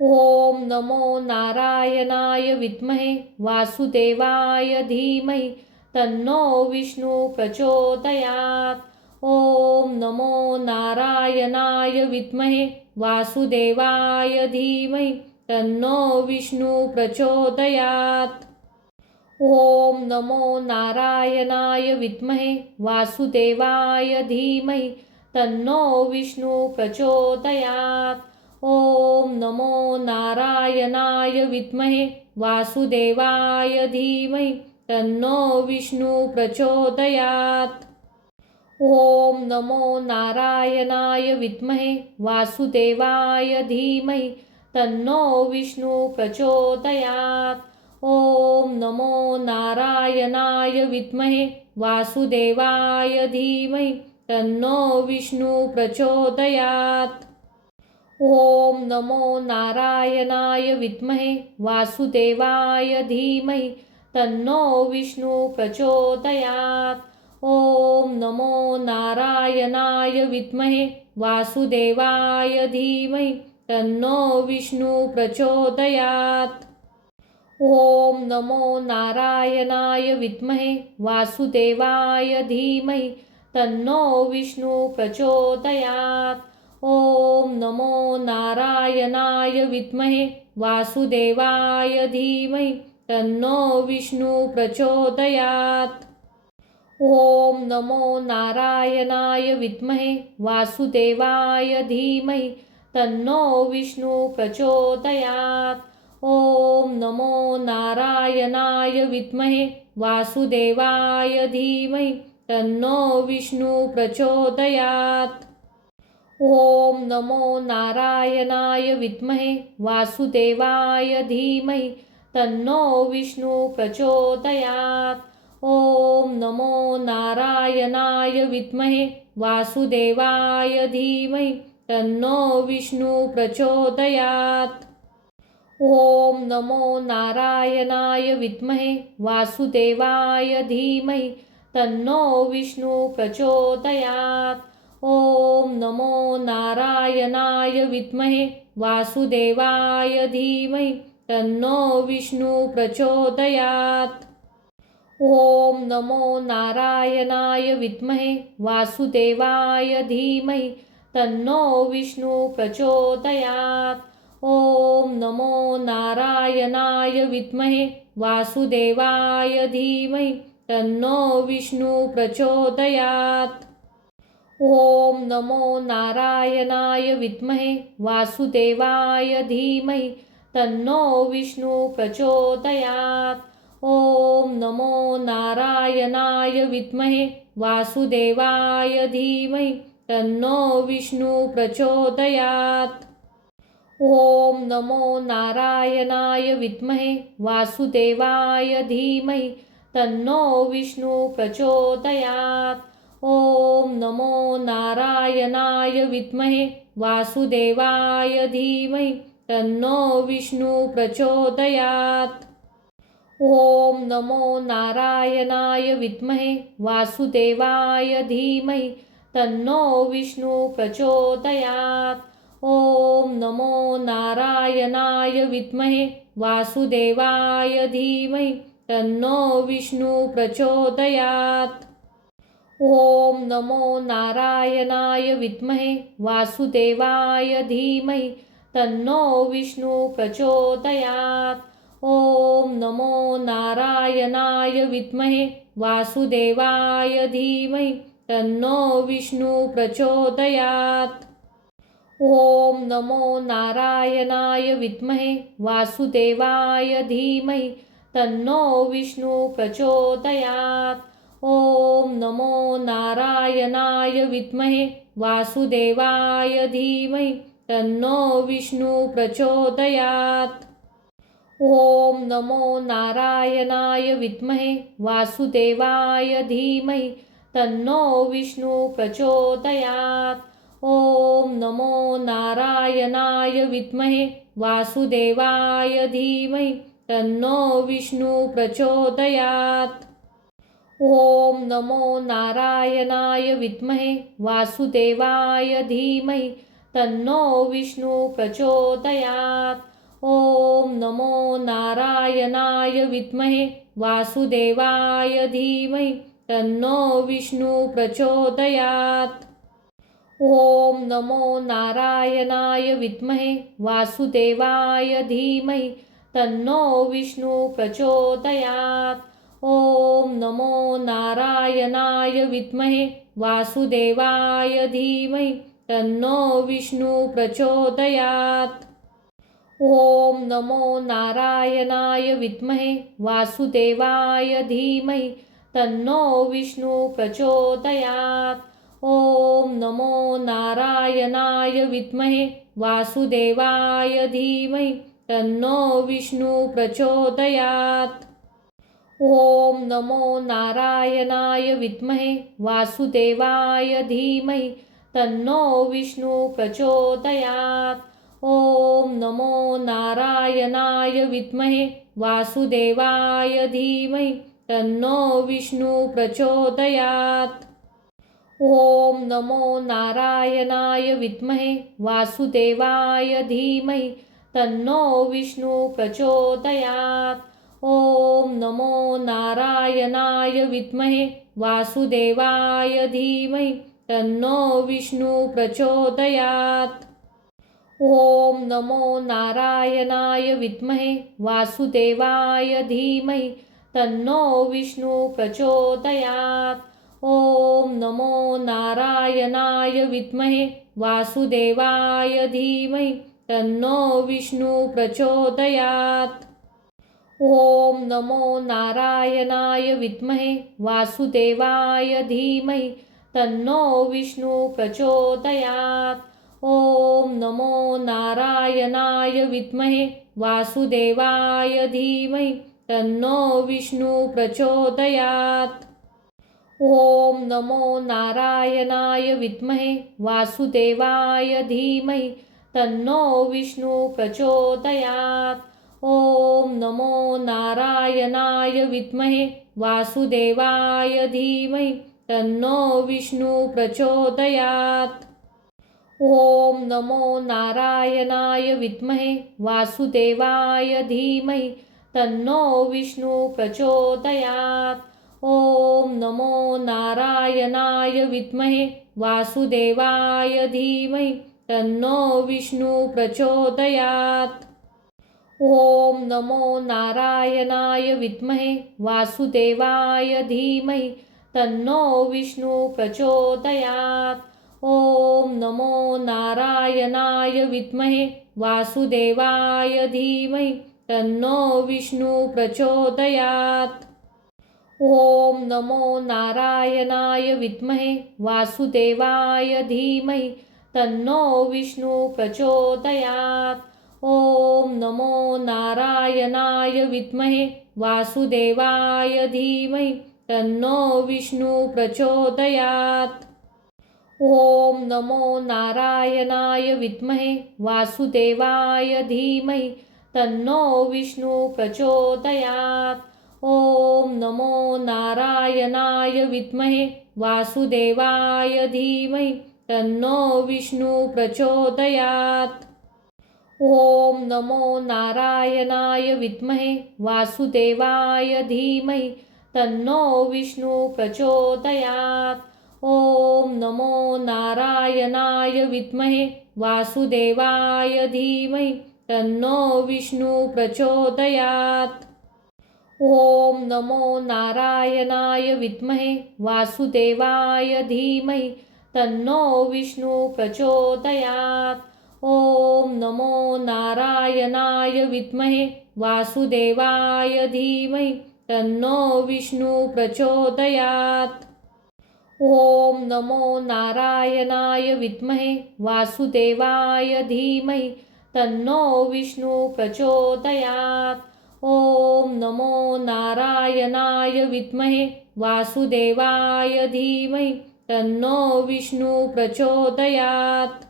ओम नमो नारायणाय विद्महे वासुदेवाय धीमहि तन्नो विष्णु प्रचोदयात्। ओम नमो नारायणाय विद्महे वासुदेवाय धीमहि तन्नो विष्णु प्रचोदयात्। ओम नमो नारायणाय विद्महे वासुदेवाय धीमहि तन्नो विष्णु प्रचोदयात्। ओम नमो नारायणाय विद्महे वासुदेवाय धीमहि तन्नो विष्णु प्रचोदयात्। ओम नमो नारायणाय विद्महे वासुदेवाय धीमहि तन्नो विष्णु प्रचोदयात्। ओम नमो नारायणाय विद्महे वासुदेवाय धीमहि तन्नो विष्णु प्रचोदयात्। ओम नमो नारायणाय विद्महे वासुदेवाय धीमहि तन्नो विष्णु प्रचोदयात्। ओम नमो नारायणाय विद्महे वासुदेवाय धीमहि तन्नो विष्णु प्रचोदयात्। ओम नमो नारायणाय विद्महे वासुदेवाय धीमहि तन्नो विष्णु प्रचोदयात्। ओम नमो नारायणाय विद्महे वासुदेवाय धीमहि तन्नो विष्णु प्रचोदयात्। ओम नमो नारायणाय विद्महे वासुदेवाय धीमहि तन्नो विष्णु प्रचोदयात्। ओम नमो नारायणाय विद्महे वासुदेवाय धीमहि तन्नो विष्णु प्रचोदयात्। ओम नमो नारायणाय विद्महे वासुदेवाय धीमहि तन्नो विष्णु प्रचोदयात्। ओम नमो नारायणाय विद्महे वासुदेवाय धीमहि तन्नो विष्णु प्रचोदयात्। ओम नमो नारायणाय विद्महे वासुदेवाय धीमहि तन्नो विष्णु प्रचोदयात्। ओम नमो नारायणाय विद्महे वासुदेवाय धीमहि तन्नो विष्णु प्रचोदयात्। ओम नमो नारायणाय विद्महे वासुदेवाय धीमहि तन्नो विष्णु प्रचोदयात्। ओम नमो नारायणाय विद्महे वासुदेवाय धीमहि तन्नो विष्णु प्रचोदयात्। ओम नमो नारायणाय विद्महे वासुदेवाय धीमहि तन्नो विष्णु प्रचोदयात्। ओम नमो नारायणाय विद्महे वासुदेवाय धीमहि तन्नो विष्णु प्रचोदयात्। ओम नमो नारायणाय विद्महे वासुदेवाय धीमहि तन्नो विष्णु प्रचोदयात्। ओम नमो नारायणाय विद्महे वासुदेवाय धीमहि तन्नो विष्णु प्रचोदयात्। ओम नमो नारायणाय विद्महे वासुदेवाय धीमहि तन्नो विष्णु प्रचोदयात्। ओम नमो नारायणाय विद्महे वासुदेवाय धीमहि तन्नो विष्णु प्रचोदयात्। ओम नमो नारायणाय विद्महे वासुदेवाय धीमहि तन्नो विष्णु प्रचोदयात्। ओम नमो नारायणाय विद्महे वासुदेवाय धीमहि तन्नो विष्णु प्रचोदयात्। ओम नमो नारायणाय विद्महे वासुदेवाय धीमहि तन्नो विष्णु प्रचोदयात्। ओम नमो नारायणाय विद्महे वासुदेवाय धीमहि तन्नो विष्णु प्रचोदयात्। ओम नमो नारायणाय विद्महे वासुदेवाय धीमहि तन्नो विष्णु प्रचोदयात्। ओम नमो नारायणाय विद्महे वासुदेवाय धीमहि तन्नो विष्णु प्रचोदयात्। ओम नमो नारायणाय विद्महे वासुदेवाय धीमहि तन्नो विष्णु प्रचोदयात्। ओम नमो नारायणाय विद्महे वासुदेवाय धीमहि तन्नो विष्णु प्रचोदयात्। ओम नमो नारायणाय विद्महे वासुदेवाय धीमहि तन्नो विष्णु प्रचोदयात्। ओम नमो नारायणाय विद्महे वासुदेवाय धीमहि तन्नो विष्णु प्रचोदयात्। ओम नमो नारायणाय विद्महे वासुदेवाय धीमहि तन्नो विष्णु प्रचोदयात्। ओम नमो नारायणाय विद्महे वासुदेवाय धीमहि तन्नो विष्णु प्रचोदयात्। ओम नमो नारायणाय विद्महे वासुदेवाय धीमहि तन्नो विष्णु प्रचोदयात्। ओम नमो नारायणाय विद्महे वासुदेवाय धीमहि तन्नो विष्णु प्रचोदयात्। ओम नमो नारायणाय विद्महे वासुदेवाय धीमहि तन्नो विष्णु प्रचोदयात्। ओम नमो नारायणाय विद्महे वासुदेवाय धीमहि तन्नो विष्णु प्रचोदयात्। ओम नमो नारायणाय विद्महे वासुदेवाय धीमहि तन्नो विष्णु प्रचोदयात्। ओम नमो नारायणाय विद्महे वासुदेवाय धीमहि तन्नो विष्णु प्रचोदयात्। ओम नमो नारायणाय विद्महे वासुदेवाय धीमहि तन्नो विष्णु प्रचोदयात्। ओम नमो नारायणाय विद्महे वासुदेवाय धीमहि तन्नो विष्णु प्रचोदयात्। ओम नमो नारायणाय विद्महे वासुदेवाय धीमहि तन्नो विष्णु प्रचोदयात्। ओम नमो नारायणाय विद्महे वासुदेवाय धीमहि तन्नो विष्णु प्रचोदयात्। ओम नमो नारायणाय विद्महे वासुदेवाय धीमहि तन्नो विष्णु प्रचोदयात्। ओम नमो नारायणाय विद्महे वासुदेवाय धीमहि तन्नो विष्णु प्रचोदयात्। ओम नमो नारायणाय विद्महे वासुदेवाय धीमहि तन्नो विष्णु प्रचोदयात्। ओम नमो नारायणाय विद्महे वासुदेवाय धीमहि तन्नो विष्णु प्रचोदयात्। ओम नमो नारायणाय विद्महे वासुदेवाय धीमहि तन्नो विष्णु प्रचोदयात्। ओम नमो नारायणाय विद्महे वासुदेवाय धीमहि तन्नो विष्णु प्रचोदयात्। ओम नमो नारायणाय विद्महे वासुदेवाय धीमहि तन्नो विष्णु प्रचोदयात्। ओम नमो नारायणाय विद्महे वासुदेवाय धीमहि तन्नो विष्णु प्रचोदयात्। ओम नमो नारायणाय विद्महे वासुदेवाय धीमहि तन्नो विष्णु प्रचोदयात्। ओम नमो नारायणाय विद्महे वासुदेवाय धीमहि तन्नो विष्णु प्रचोदयात्। ओम नमो नारायणाय विद्महे वासुदेवाय धीमहि तन्नो विष्णु प्रचोदयात्। ओम नमो नारायणाय विद्महे वासुदेवाय धीमहि तन्नो विष्णु प्रचोदयात्। ओम नमो नारायणाय विद्महे वासुदेवाय धीमहि तन्नो विष्णु प्रचोदयात्। ओम नमो नारायणाय विद्महे वासुदेवाय धीमहि तन्नो विष्णु प्रचोदयात्।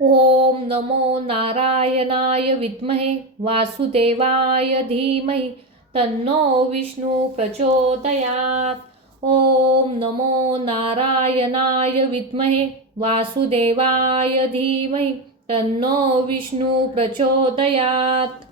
ओम नमो नारायणाय विद्महे वासुदेवाय धीमहि तन्नो विष्णु प्रचोदयात्। ओम नमो नारायणाय विद्महे वासुदेवाय धीमहि तन्नो विष्णु प्रचोदयात्।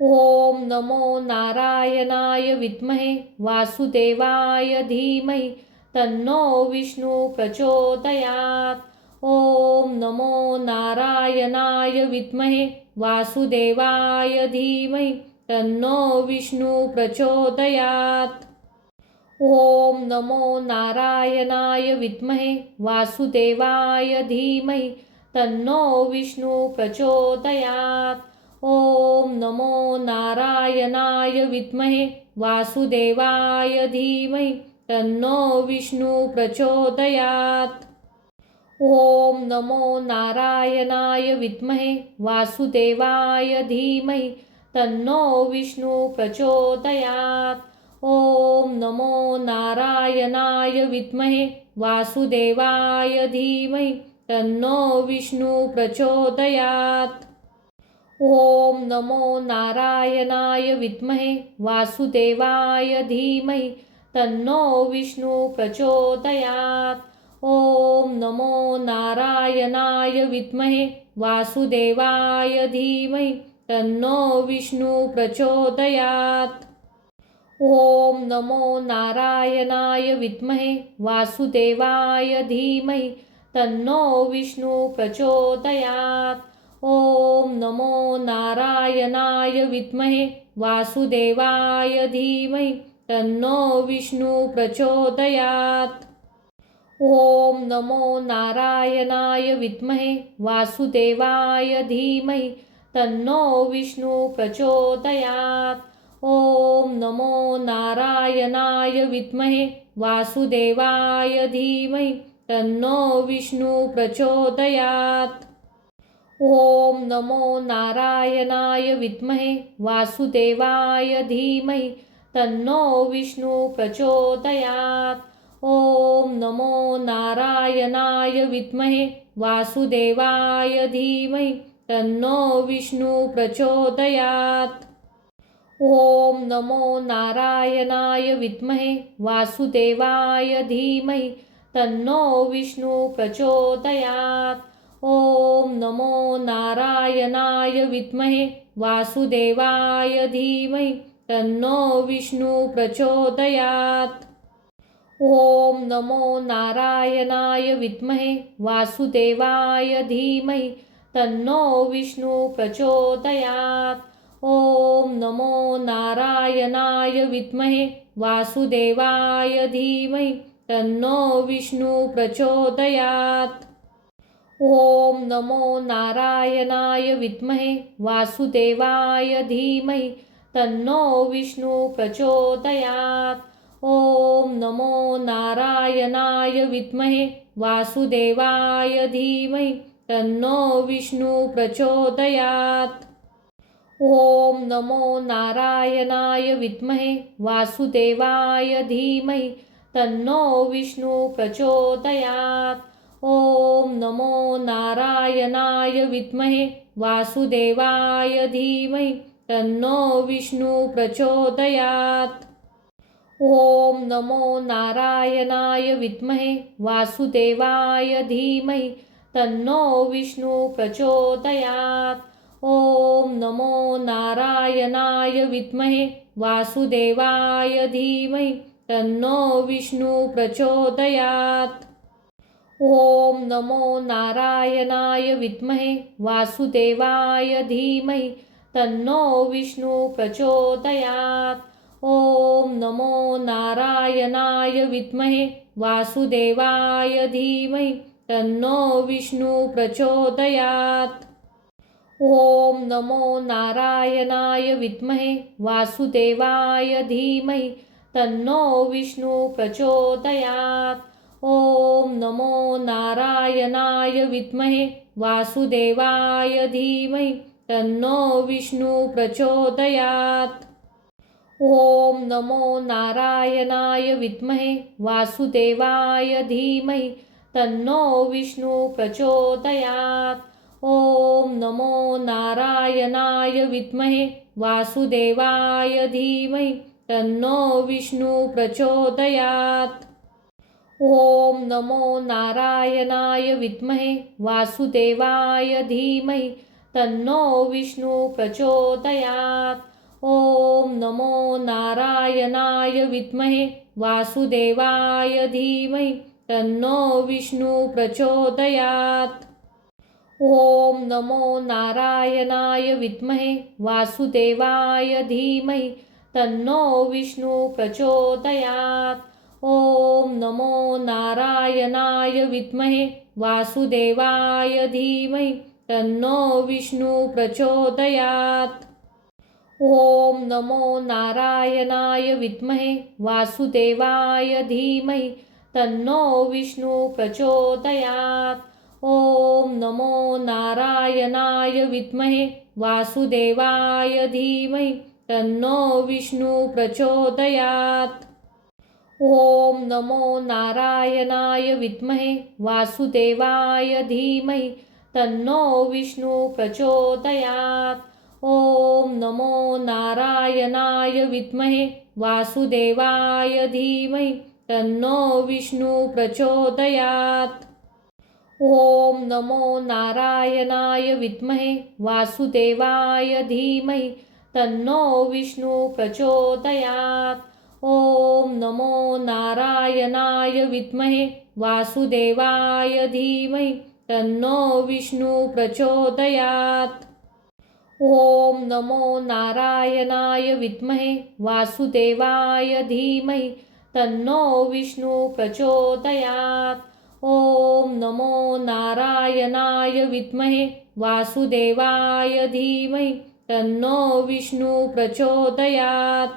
ओम नमो नारायणाय विद्महे वासुदेवाय धीमहि तन्नो विष्णु प्रचोदयात्। ओम नमो नारायणाय विद्महे वासुदेवाय धीमहि तन्नो विष्णु प्रचोदयात्। ओम नमो नारायणाय विद्महे वासुदेवाय धीमहि तन्नो विष्णु प्रचोदयात्। ओम नमो नारायणाय विद्महे वासुदेवाय धीमहि तन्नो विष्णु प्रचोदयात्। ओम नमो नारायणाय विद्महे वासुदेवाय धीमहि तन्नो विष्णु प्रचोदयात्। ओम नमो नारायणाय विद्महे वासुदेवाय धीमहि तन्नो विष्णु प्रचोदयात्। ओम नमो नारायणाय विद्महे वासुदेवाय धीमहि तन्नो विष्णु प्रचोदयात्। ओम नमो नारायणाय विद्महे वासुदेवाय धीमहि तन्नो विष्णु प्रचोदयात्। ओम नमो नारायणाय विद्महे वासुदेवाय धीमहि तन्नो विष्णु प्रचोदयात्। ओम नमो नारायणाय विद्महे वासुदेवाय धीमहि तन्नो विष्णु प्रचोदयात्। ओम नमो नारायणाय विद्महे वासुदेवाय धीमहि तन्नो विष्णु प्रचोदयात्। ओम नमो नारायणाय विद्महे वासुदेवाय धीमहि तन्नो विष्णु प्रचोदयात्। ओम नमो नारायणाय विद्महे वासुदेवाय धीमहि तन्नो विष्णु प्रचोदयात्। ओम नमो नारायणाय विद्महे वासुदेवाय धीमहि तन्नो विष्णु प्रचोदयात्। ओम नमो नारायणाय विद्महे वासुदेवाय धीमहि तन्नो विष्णु प्रचोदयात्। ओम नमो नारायणाय विद्महे वासुदेवाय धीमहि तन्नो विष्णु प्रचोदयात्। ओम नमो नारायणाय विद्महे वासुदेवाय धीमहि तन्नो विष्णु प्रचोदयात्। ओम नमो नारायणाय विद्महे वासुदेवाय धीमहि तन्नो विष्णु प्रचोदयात्। ओम नमो नारायणाय विद्महे वासुदेवाय धीमहि तन्नो विष्णु प्रचोदयात्। ओम नमो नारायणाय विद्महे वासुदेवाय धीमहि तन्नो विष्णु प्रचोदयात्। ओम नमो नारायणाय विद्महे वासुदेवाय धीमहि तन्नो विष्णु प्रचोदयात्। ओम नमो नारायणाय विद्महे वासुदेवाय धीमहि तन्नो विष्णु प्रचोदयात्। ओम नमो नारायणाय विद्महे वासुदेवाय धीमहि तन्नो विष्णु प्रचोदयात्। ओम नमो नारायणाय विद्महे वासुदेवाय धीमहि तन्नो विष्णु प्रचोदयात्। ओम नमो नारायणाय विद्महे वासुदेवाय धीमहि तन्नो विष्णु प्रचोदयात्। ओम नमो नारायणाय विद्महे वासुदेवाय धीमहि तन्नो विष्णु प्रचोदयात्। ओम नमो नारायणाय विद्महे वासुदेवाय धीमहि तन्नो विष्णु प्रचोदयात्। ओम नमो नारायणाय विद्महे वासुदेवाय धीमहि तन्नो विष्णु प्रचोदयात्। ओम नमो नारायणाय विद्महे वासुदेवाय धीमहि तन्नो विष्णु प्रचोदयात्। ओम नमो नारायणाय विद्महे वासुदेवाय धीमहि तन्नो विष्णु प्रचोदयात्। ओम नमो नारायणाय विद्महे वासुदेवाय धीमहि तन्नो विष्णु प्रचोदयात्। ओम नमो नारायणाय विद्महे वासुदेवाय धीमहि तन्नो विष्णु प्रचोदयात्। ओम नमो नारायणाय विद्महे वासुदेवाय धीमहि तन्नो विष्णु प्रचोदयात्। ओम नमो नारायणाय विद्महे वासुदेवाय धीमहि तन्नो विष्णु प्रचोदयात्। ओम नमो नारायणाय विद्महे वासुदेवाय धीमहि तन्नो विष्णु प्रचोदयात्। ओम नमो नारायणाय विद्महे वासुदेवाय धीमहि तन्नो विष्णु प्रचोदयात्। ओम नमो नारायणाय विद्महे वासुदेवाय धीमहि तन्नो विष्णु प्रचोदयात्। ओम नमो नारायणाय विद्महे वासुदेवाय धीमहि तन्नो विष्णु प्रचोदयात्। ओम नमो नारायणाय विद्महे वासुदेवाय धीमहि तन्नो विष्णु प्रचोदयात्। ओम नमो नारायणाय विद्महे वासुदेवाय धीमहि तन्नो विष्णु प्रचोदयात्। ओम नमो नारायणाय विद्महे वासुदेवाय धीमहि तन्नो विष्णु प्रचोदयात्। ओम नमो नारायणाय विद्महे वासुदेवाय धीमहि तन्नो विष्णु प्रचोदयात्।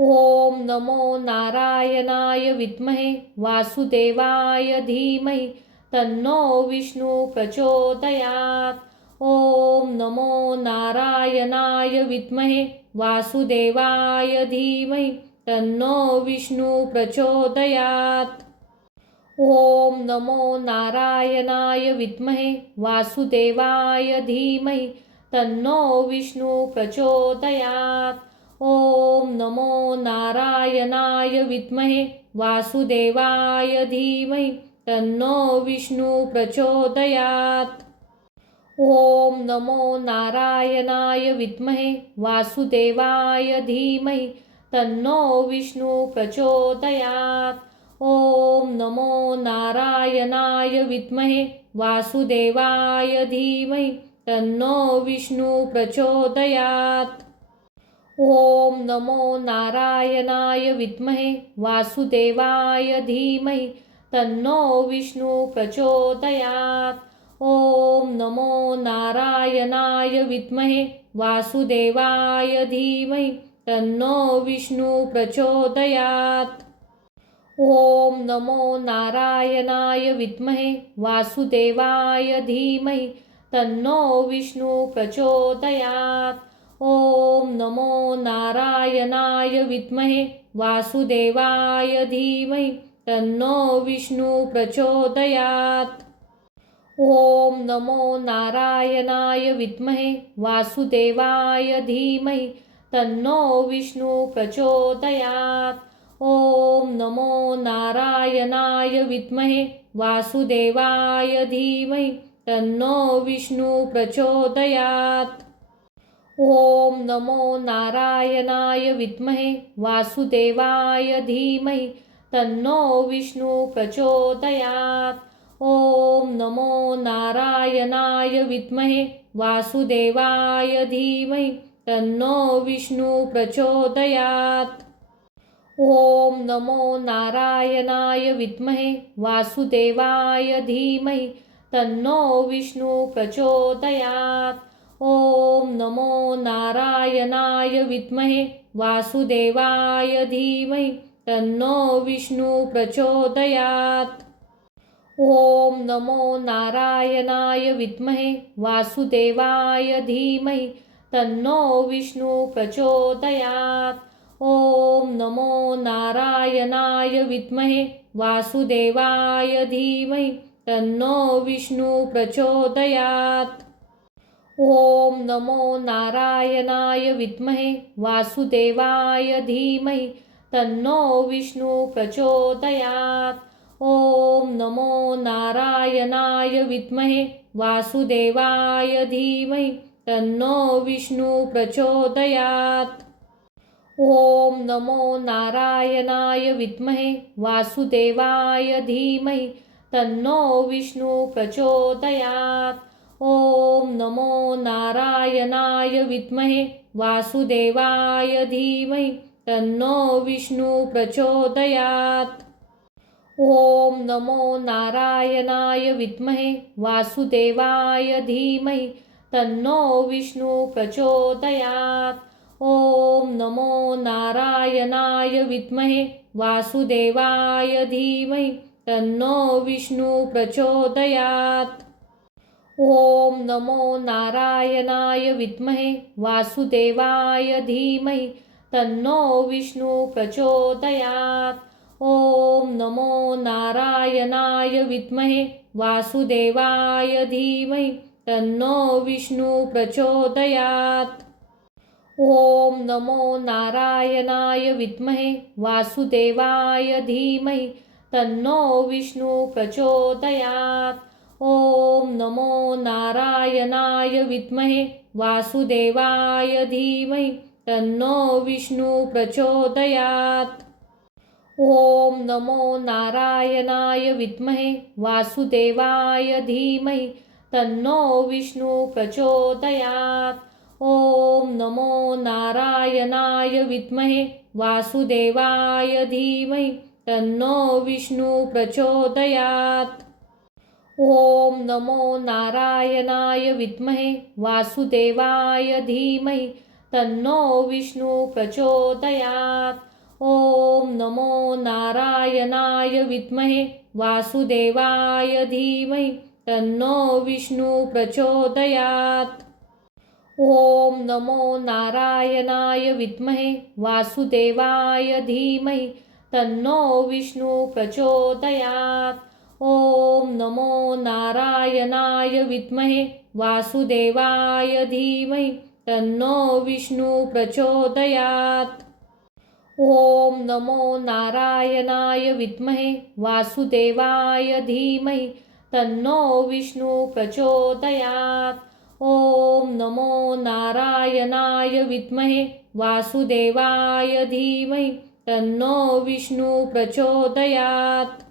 ओम नमो नारायणाय विद्महे वासुदेवाय धीमहि तन्नो विष्णु प्रचोदयात्। ओम नमो नारायणाय विद्महे वासुदेवाय धीमहि तन्नो विष्णु प्रचोदयात्। ओम नमो नारायणाय विद्महे वासुदेवाय धीमहि तन्नो विष्णु प्रचोदयात्। ओम नमो नारायणाय विद्महे वासुदेवाय धीमहि तन्नो विष्णु प्रचोदयात्। ओम नमो नारायणाय विद्महे वासुदेवाय धीमहि तन्नो विष्णु प्रचोदयात्। ओम नमो नारायणाय विद्महे वासुदेवाय धीमहि तन्नो विष्णु प्रचोदयात्। ओम नमो नारायणाय विद्महे वासुदेवाय धीमहि तन्नो विष्णु प्रचोदयात्। ओम नमो नारायणाय विद्महे वासुदेवाय धीमहि तन्नो विष्णु प्रचोदयात्। ओम नमो नारायणाय विद्महे वासुदेवाय धीमहि तन्नो विष्णु प्रचोदयात्। ओम नमो नारायणाय विद्महे वासुदेवाय धीमहि तन्नो विष्णु प्रचोदयात्। ओम नमो नारायणाय विद्महे वासुदेवाय धीमहि तन्नो विष्णु प्रचोदयात्। ओम नमो नारायणाय विद्महे वासुदेवाय धीमहि तन्नो विष्णु प्रचोदयात्। ओम नमो नारायणाय विद्महे वासुदेवाय धीमहि तन्नो विष्णु प्रचोदयात्। ओम नमो नारायणाय विद्महे वासुदेवाय धीमहि तन्नो विष्णु प्रचोदयात्। ओम नमो नारायणाय विद्महे वासुदेवाय धीमहि तन्नो विष्णु प्रचोदयात्। ओम नमो नारायणाय विद्महे वासुदेवाय धीमहि तन्नो विष्णु प्रचोदयात्। ओम नमो नारायणाय विद्महे वासुदेवाय धीमहि तन्नो विष्णु प्रचोदयात्। ओम नमो नारायणाय विद्महे वासुदेवाय धीमहि तन्नो विष्णु प्रचोदयात्। ओम नमो नारायणाय विद्महे वासुदेवाय धीमहि तन्नो विष्णु प्रचोदयात्। ओम नमो नारायणाय विद्महे वासुदेवाय धीमहि तन्नो विष्णु प्रचोदयात्। ओम नमो नारायणाय विद्महे वासुदेवाय धीमहि तन्नो विष्णु प्रचोदयात्। ओम नमो नारायणाय विद्महे वासुदेवाय धीमहि तन्नो विष्णु प्रचोदयात्। ओम नमो नारायणाय विद्महे वासुदेवाय धीमहि तन्नो विष्णु प्रचोदयात्। ओम नमो नारायणाय विद्महे वासुदेवाय धीमहि तन्नो विष्णु प्रचोदयात्। ओम नमो नारायणाय विद्महे वासुदेवाय धीमहि तन्नो विष्णु प्रचोदयात्। ओम नमो नारायणाय विद्महे वासुदेवाय धीमहि तन्नो विष्णु प्रचोदयात्। ओम नमो नारायणाय विद्महे वासुदेवाय धीमहि तन्नो विष्णु प्रचोदयात्। ओम नमो नारायणाय विद्महे वासुदेवाय धीमहि तन्नो विष्णु प्रचोदयात्। ओम नमो नारायणाय विद्महे वासुदेवाय धीमहि तन्नो विष्णु प्रचोदयात्। ओम नमो नारायणाय विद्महे वासुदेवाय धीमहि तन्नो विष्णु प्रचोदयात्। ओम नमो नारायणाय विद्महे वासुदेवाय धीमहि तन्नो विष्णु प्रचोदयात्। ओम नमो नारायणाय विद्महे वासुदेवाय धीमहि तन्नो विष्णु प्रचोदयात्। ओम नमो नारायणाय विद्महे वासुदेवाय धीमहि तन्नो विष्णु प्रचोदयात्। ओम नमो नारायणाय विद्महे वासुदेवाय धीमहि तन्नो विष्णु प्रचोदयात्। ओम नमो नारायणाय विद्महे वासुदेवाय धीमहि तन्नो विष्णु प्रचोदयात्। ओम नमो नारायणाय विद्महे वासुदेवाय धीमहि तन्नो विष्णु प्रचोदयात्।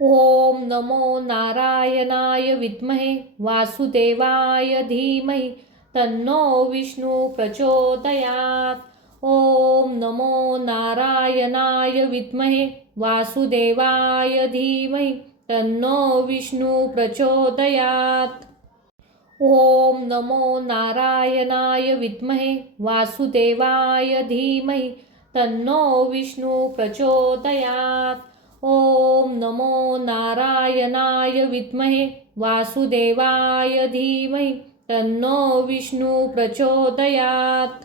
ओम नमो नारायणाय विद्महे वासुदेवाय धीमहि तन्नो विष्णु प्रचोदयात्। ओम नमो नारायणाय विद्महे वासुदेवाय धीमहि तन्नो विष्णु प्रचोदयात्। ओम नमो नारायणाय विद्महे वासुदेवाय धीमहि तन्नो विष्णु प्रचोदयात्। ओम नमो नारायणाय विद्महे वासुदेवाय धीमहि तन्नो विष्णु प्रचोदयात्।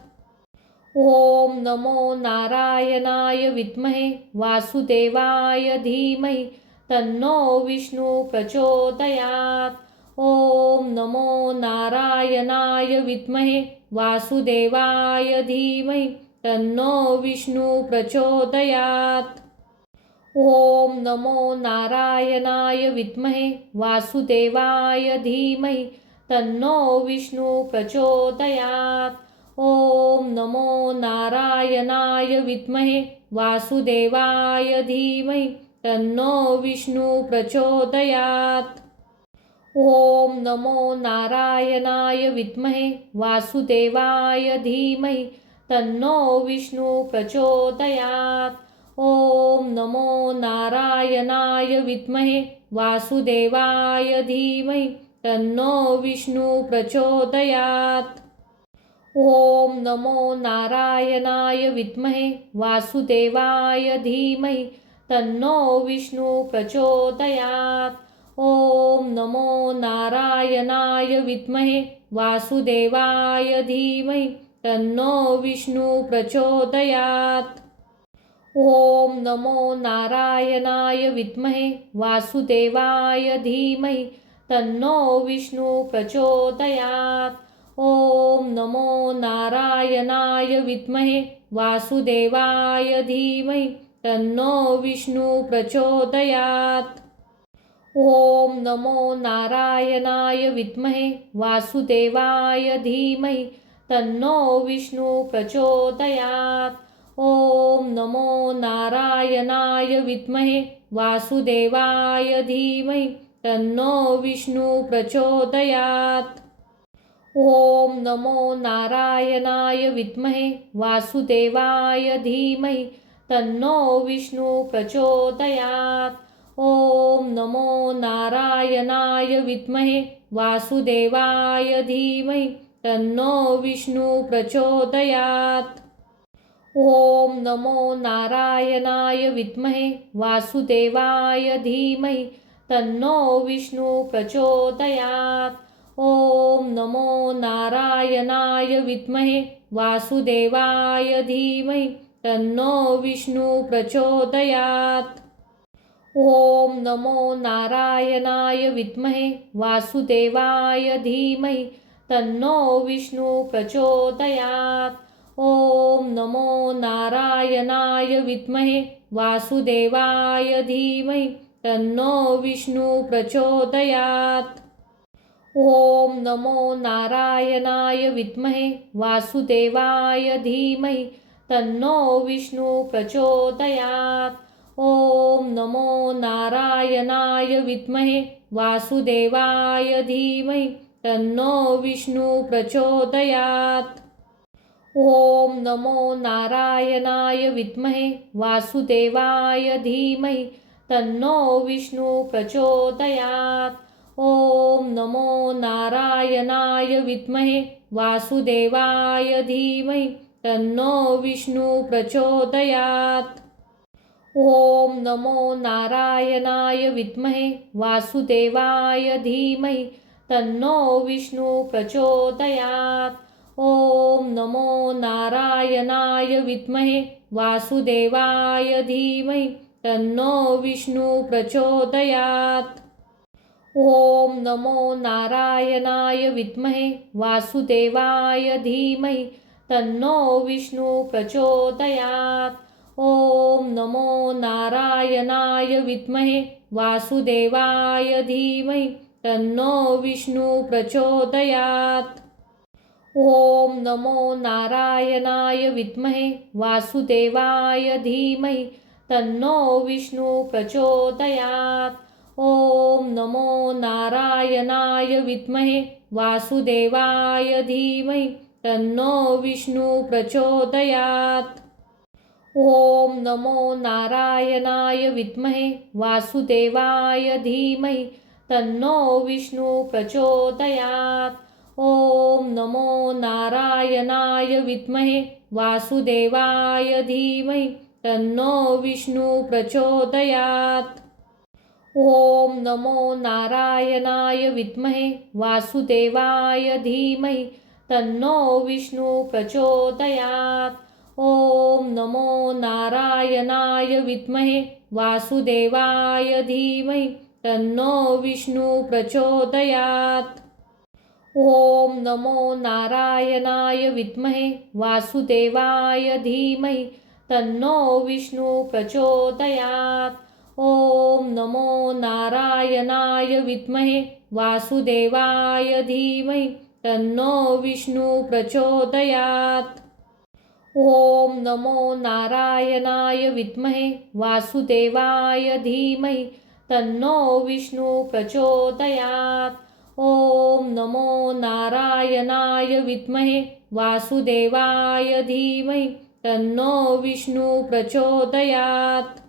ओम नमो नारायणाय विद्महे वासुदेवाय धीमहि तन्नो विष्णु प्रचोदयात्। ओम नमो नारायणाय विद्महे वासुदेवाय धीमहि तन्नो विष्णु प्रचोदयात्। ओम नमो नारायणाय विद्महे वासुदेवाय धीमहि तन्नो विष्णु प्रचोदयात्। ओम नमो नारायणाय विद्महे वासुदेवाय धीमहि तन्नो विष्णु प्रचोदयात्। ओम नमो नारायणाय विद्महे वासुदेवाय धीमहि तन्नो विष्णु प्रचोदयात्। ओम नमो नारायणाय विद्महे वासुदेवाय धीमहि तन्नो विष्णु प्रचोदयात्। ओम नमो नारायणाय विद्महे वासुदेवाय धीमहि तन्नो विष्णु प्रचोदयात्। ओम नमो नारायणाय विद्महे वासुदेवाय धीमहि तन्नो विष्णु प्रचोदयात्। ओम नमो नारायणाय विद्महे वासुदेवाय धीमहि तन्नो विष्णु प्रचोदयात्। ओम नमो नारायणाय विद्महे वासुदेवाय धीमहि तन्नो विष्णु प्रचोदयात्। ओम नमो नारायणाय विद्महे वासुदेवाय धीमहि तन्नो विष्णु प्रचोदयात्। ओम नमो नारायणाय विद्महे वासुदेवाय धीमहि तन्नो विष्णु प्रचोदयात्। ओम नमो नारायणाय विद्महे वासुदेवाय धीमहि तन्नो विष्णु प्रचोदयात्। ओम नमो नारायणाय विद्महे वासुदेवाय धीमहि तन्नो विष्णु प्रचोदयात्। ओम नमो नारायणाय विद्महे वासुदेवाय धीमहि तन्नो विष्णु प्रचोदयात्। ओम नमो नारायणाय विद्महे वासुदेवाय धीमहि तन्नो विष्णु प्रचोदयात्। ओम नमो नारायणाय विद्महे वासुदेवाय धीमहि तन्नो विष्णु प्रचोदयात्। ओम नमो नारायणाय विद्महे वासुदेवाय धीमहि तन्नो विष्णु प्रचोदयात्। ओम नमो नारायणाय विद्महे वासुदेवाय धीमहि तन्नो विष्णु प्रचोदयात्। ओम नमो नारायणाय विद्महे वासुदेवाय धीमहि तन्नो विष्णु प्रचोदयात्। ओम नमो नारायणाय विद्महे वासुदेवाय धीमहि तन्नो विष्णु प्रचोदयात्। ओम नमो नारायणाय विद्महे वासुदेवाय धीमहि तन्नो विष्णु प्रचोदयात्। ओम नमो नारायणाय विद्महे वासुदेवाय धीमहि तन्नो विष्णु प्रचोदयात्। ओम नमो नारायणाय विद्महे वासुदेवाय धीमहि तन्नो विष्णु प्रचोदयात्। ओम नमो नारायणाय विद्महे वासुदेवाय धीमहि तन्नो विष्णु प्रचोदयात्। ओम नमो नारायणाय विद्महे वासुदेवाय धीमहि तन्नो विष्णु प्रचोदयात्। ओम नमो नारायणाय विद्महे वासुदेवाय धीमहि तन्नो विष्णु प्रचोदयात्। ओम नमो नारायणाय विद्महे वासुदेवाय धीमहि तन्नो विष्णु प्रचोदयात्। ओम नमो नारायणाय विद्महे वासुदेवाय धीमहि तन्नो विष्णु प्रचोदयात्। ओम नमो नारायणाय विद्महे वासुदेवाय धीमहि तन्नो विष्णु प्रचोदयात्। ओम नमो नारायणाय विद्महे वासुदेवाय धीमहि तन्नो विष्णु प्रचोदयात्। ओम नमो नारायणाय विद्महे वासुदेवाय धीमहि तन्नो विष्णु प्रचोदयात्। ओम नमो नारायणाय विद्महे वासुदेवाय धीमहि तन्नो विष्णु प्रचोदयात्। ओम नमो नारायणाय विद्महे वासुदेवाय धीमहि तन्नो विष्णु प्रचोदयात्। ओम नमो नारायणाय विद्महे वासुदेवाय धीमहि तन्नो विष्णु प्रचोदयात्। ओम नमो नारायणाय विद्महे वासुदेवाय धीमहि तन्नो विष्णु प्रचोदयात्।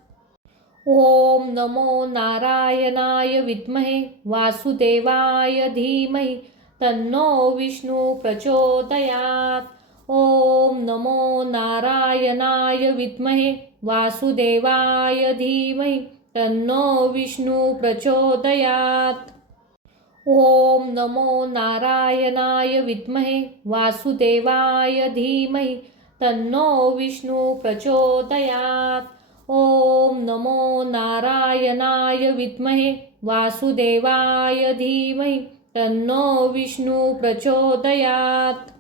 ओम नमो नारायणाय विद्महे वासुदेवाय धीमहि तन्नो विष्णु प्रचोदयात्। ओम नमो नारायणाय विद्महे वासुदेवाय धीमहि तन्नो विष्णु प्रचोदयात्। ओम नमो नारायणाय विद्महे वासुदेवाय धीमहि तन्नो विष्णु प्रचोदयात्। ओम नमो नारायणाय विद्महे वासुदेवाय धीमहि तन्नो विष्णु प्रचोदयात्।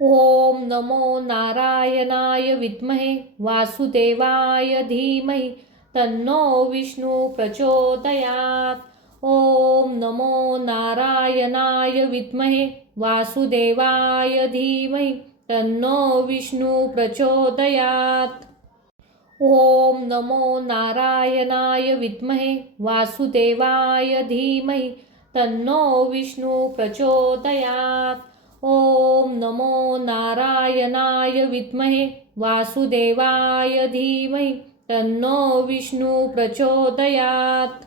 ओम नमो नारायणाय विद्महे वासुदेवाय धीमहि तन्नो विष्णु प्रचोदयात्। ओम नमो नारायणाय विद्महे वासुदेवाय धीमहि तन्नो विष्णु प्रचोदयात्। ओम नमो नारायणाय विद्महे वासुदेवाय धीमहि तन्नो विष्णु प्रचोदयात्। ओम नमो नारायणाय विद्महे वासुदेवाय धीमहि तन्नो विष्णु प्रचोदयात्।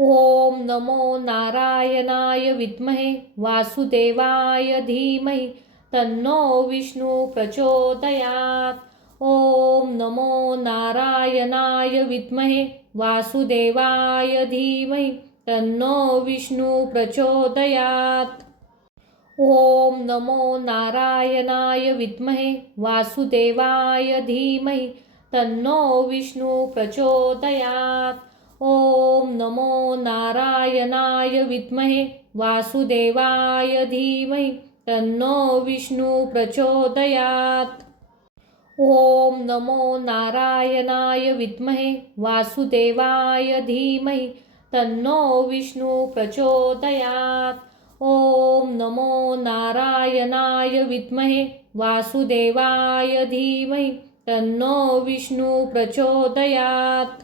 ओम नमो नारायणाय विद्महे वासुदेवाय धीमहि तन्नो विष्णु प्रचोदयात्। ओम नमो नारायणाय विद्महे वासुदेवाय धीमहि तन्नो विष्णु प्रचोदयात्। ओम नमो नारायणाय विद्महे वासुदेवाय धीमहि तन्नो विष्णु प्रचोदयात्। ओम नमो नारायणाय विद्महे वासुदेवाय धीमहि तन्नो विष्णु प्रचोदयात्। ओम नमो नारायणाय विद्महे वासुदेवाय धीमहि तन्नो विष्णु प्रचोदयात्। ओम नमो नारायणाय विद्महे वासुदेवाय धीमहि तन्नो विष्णु प्रचोदयात्।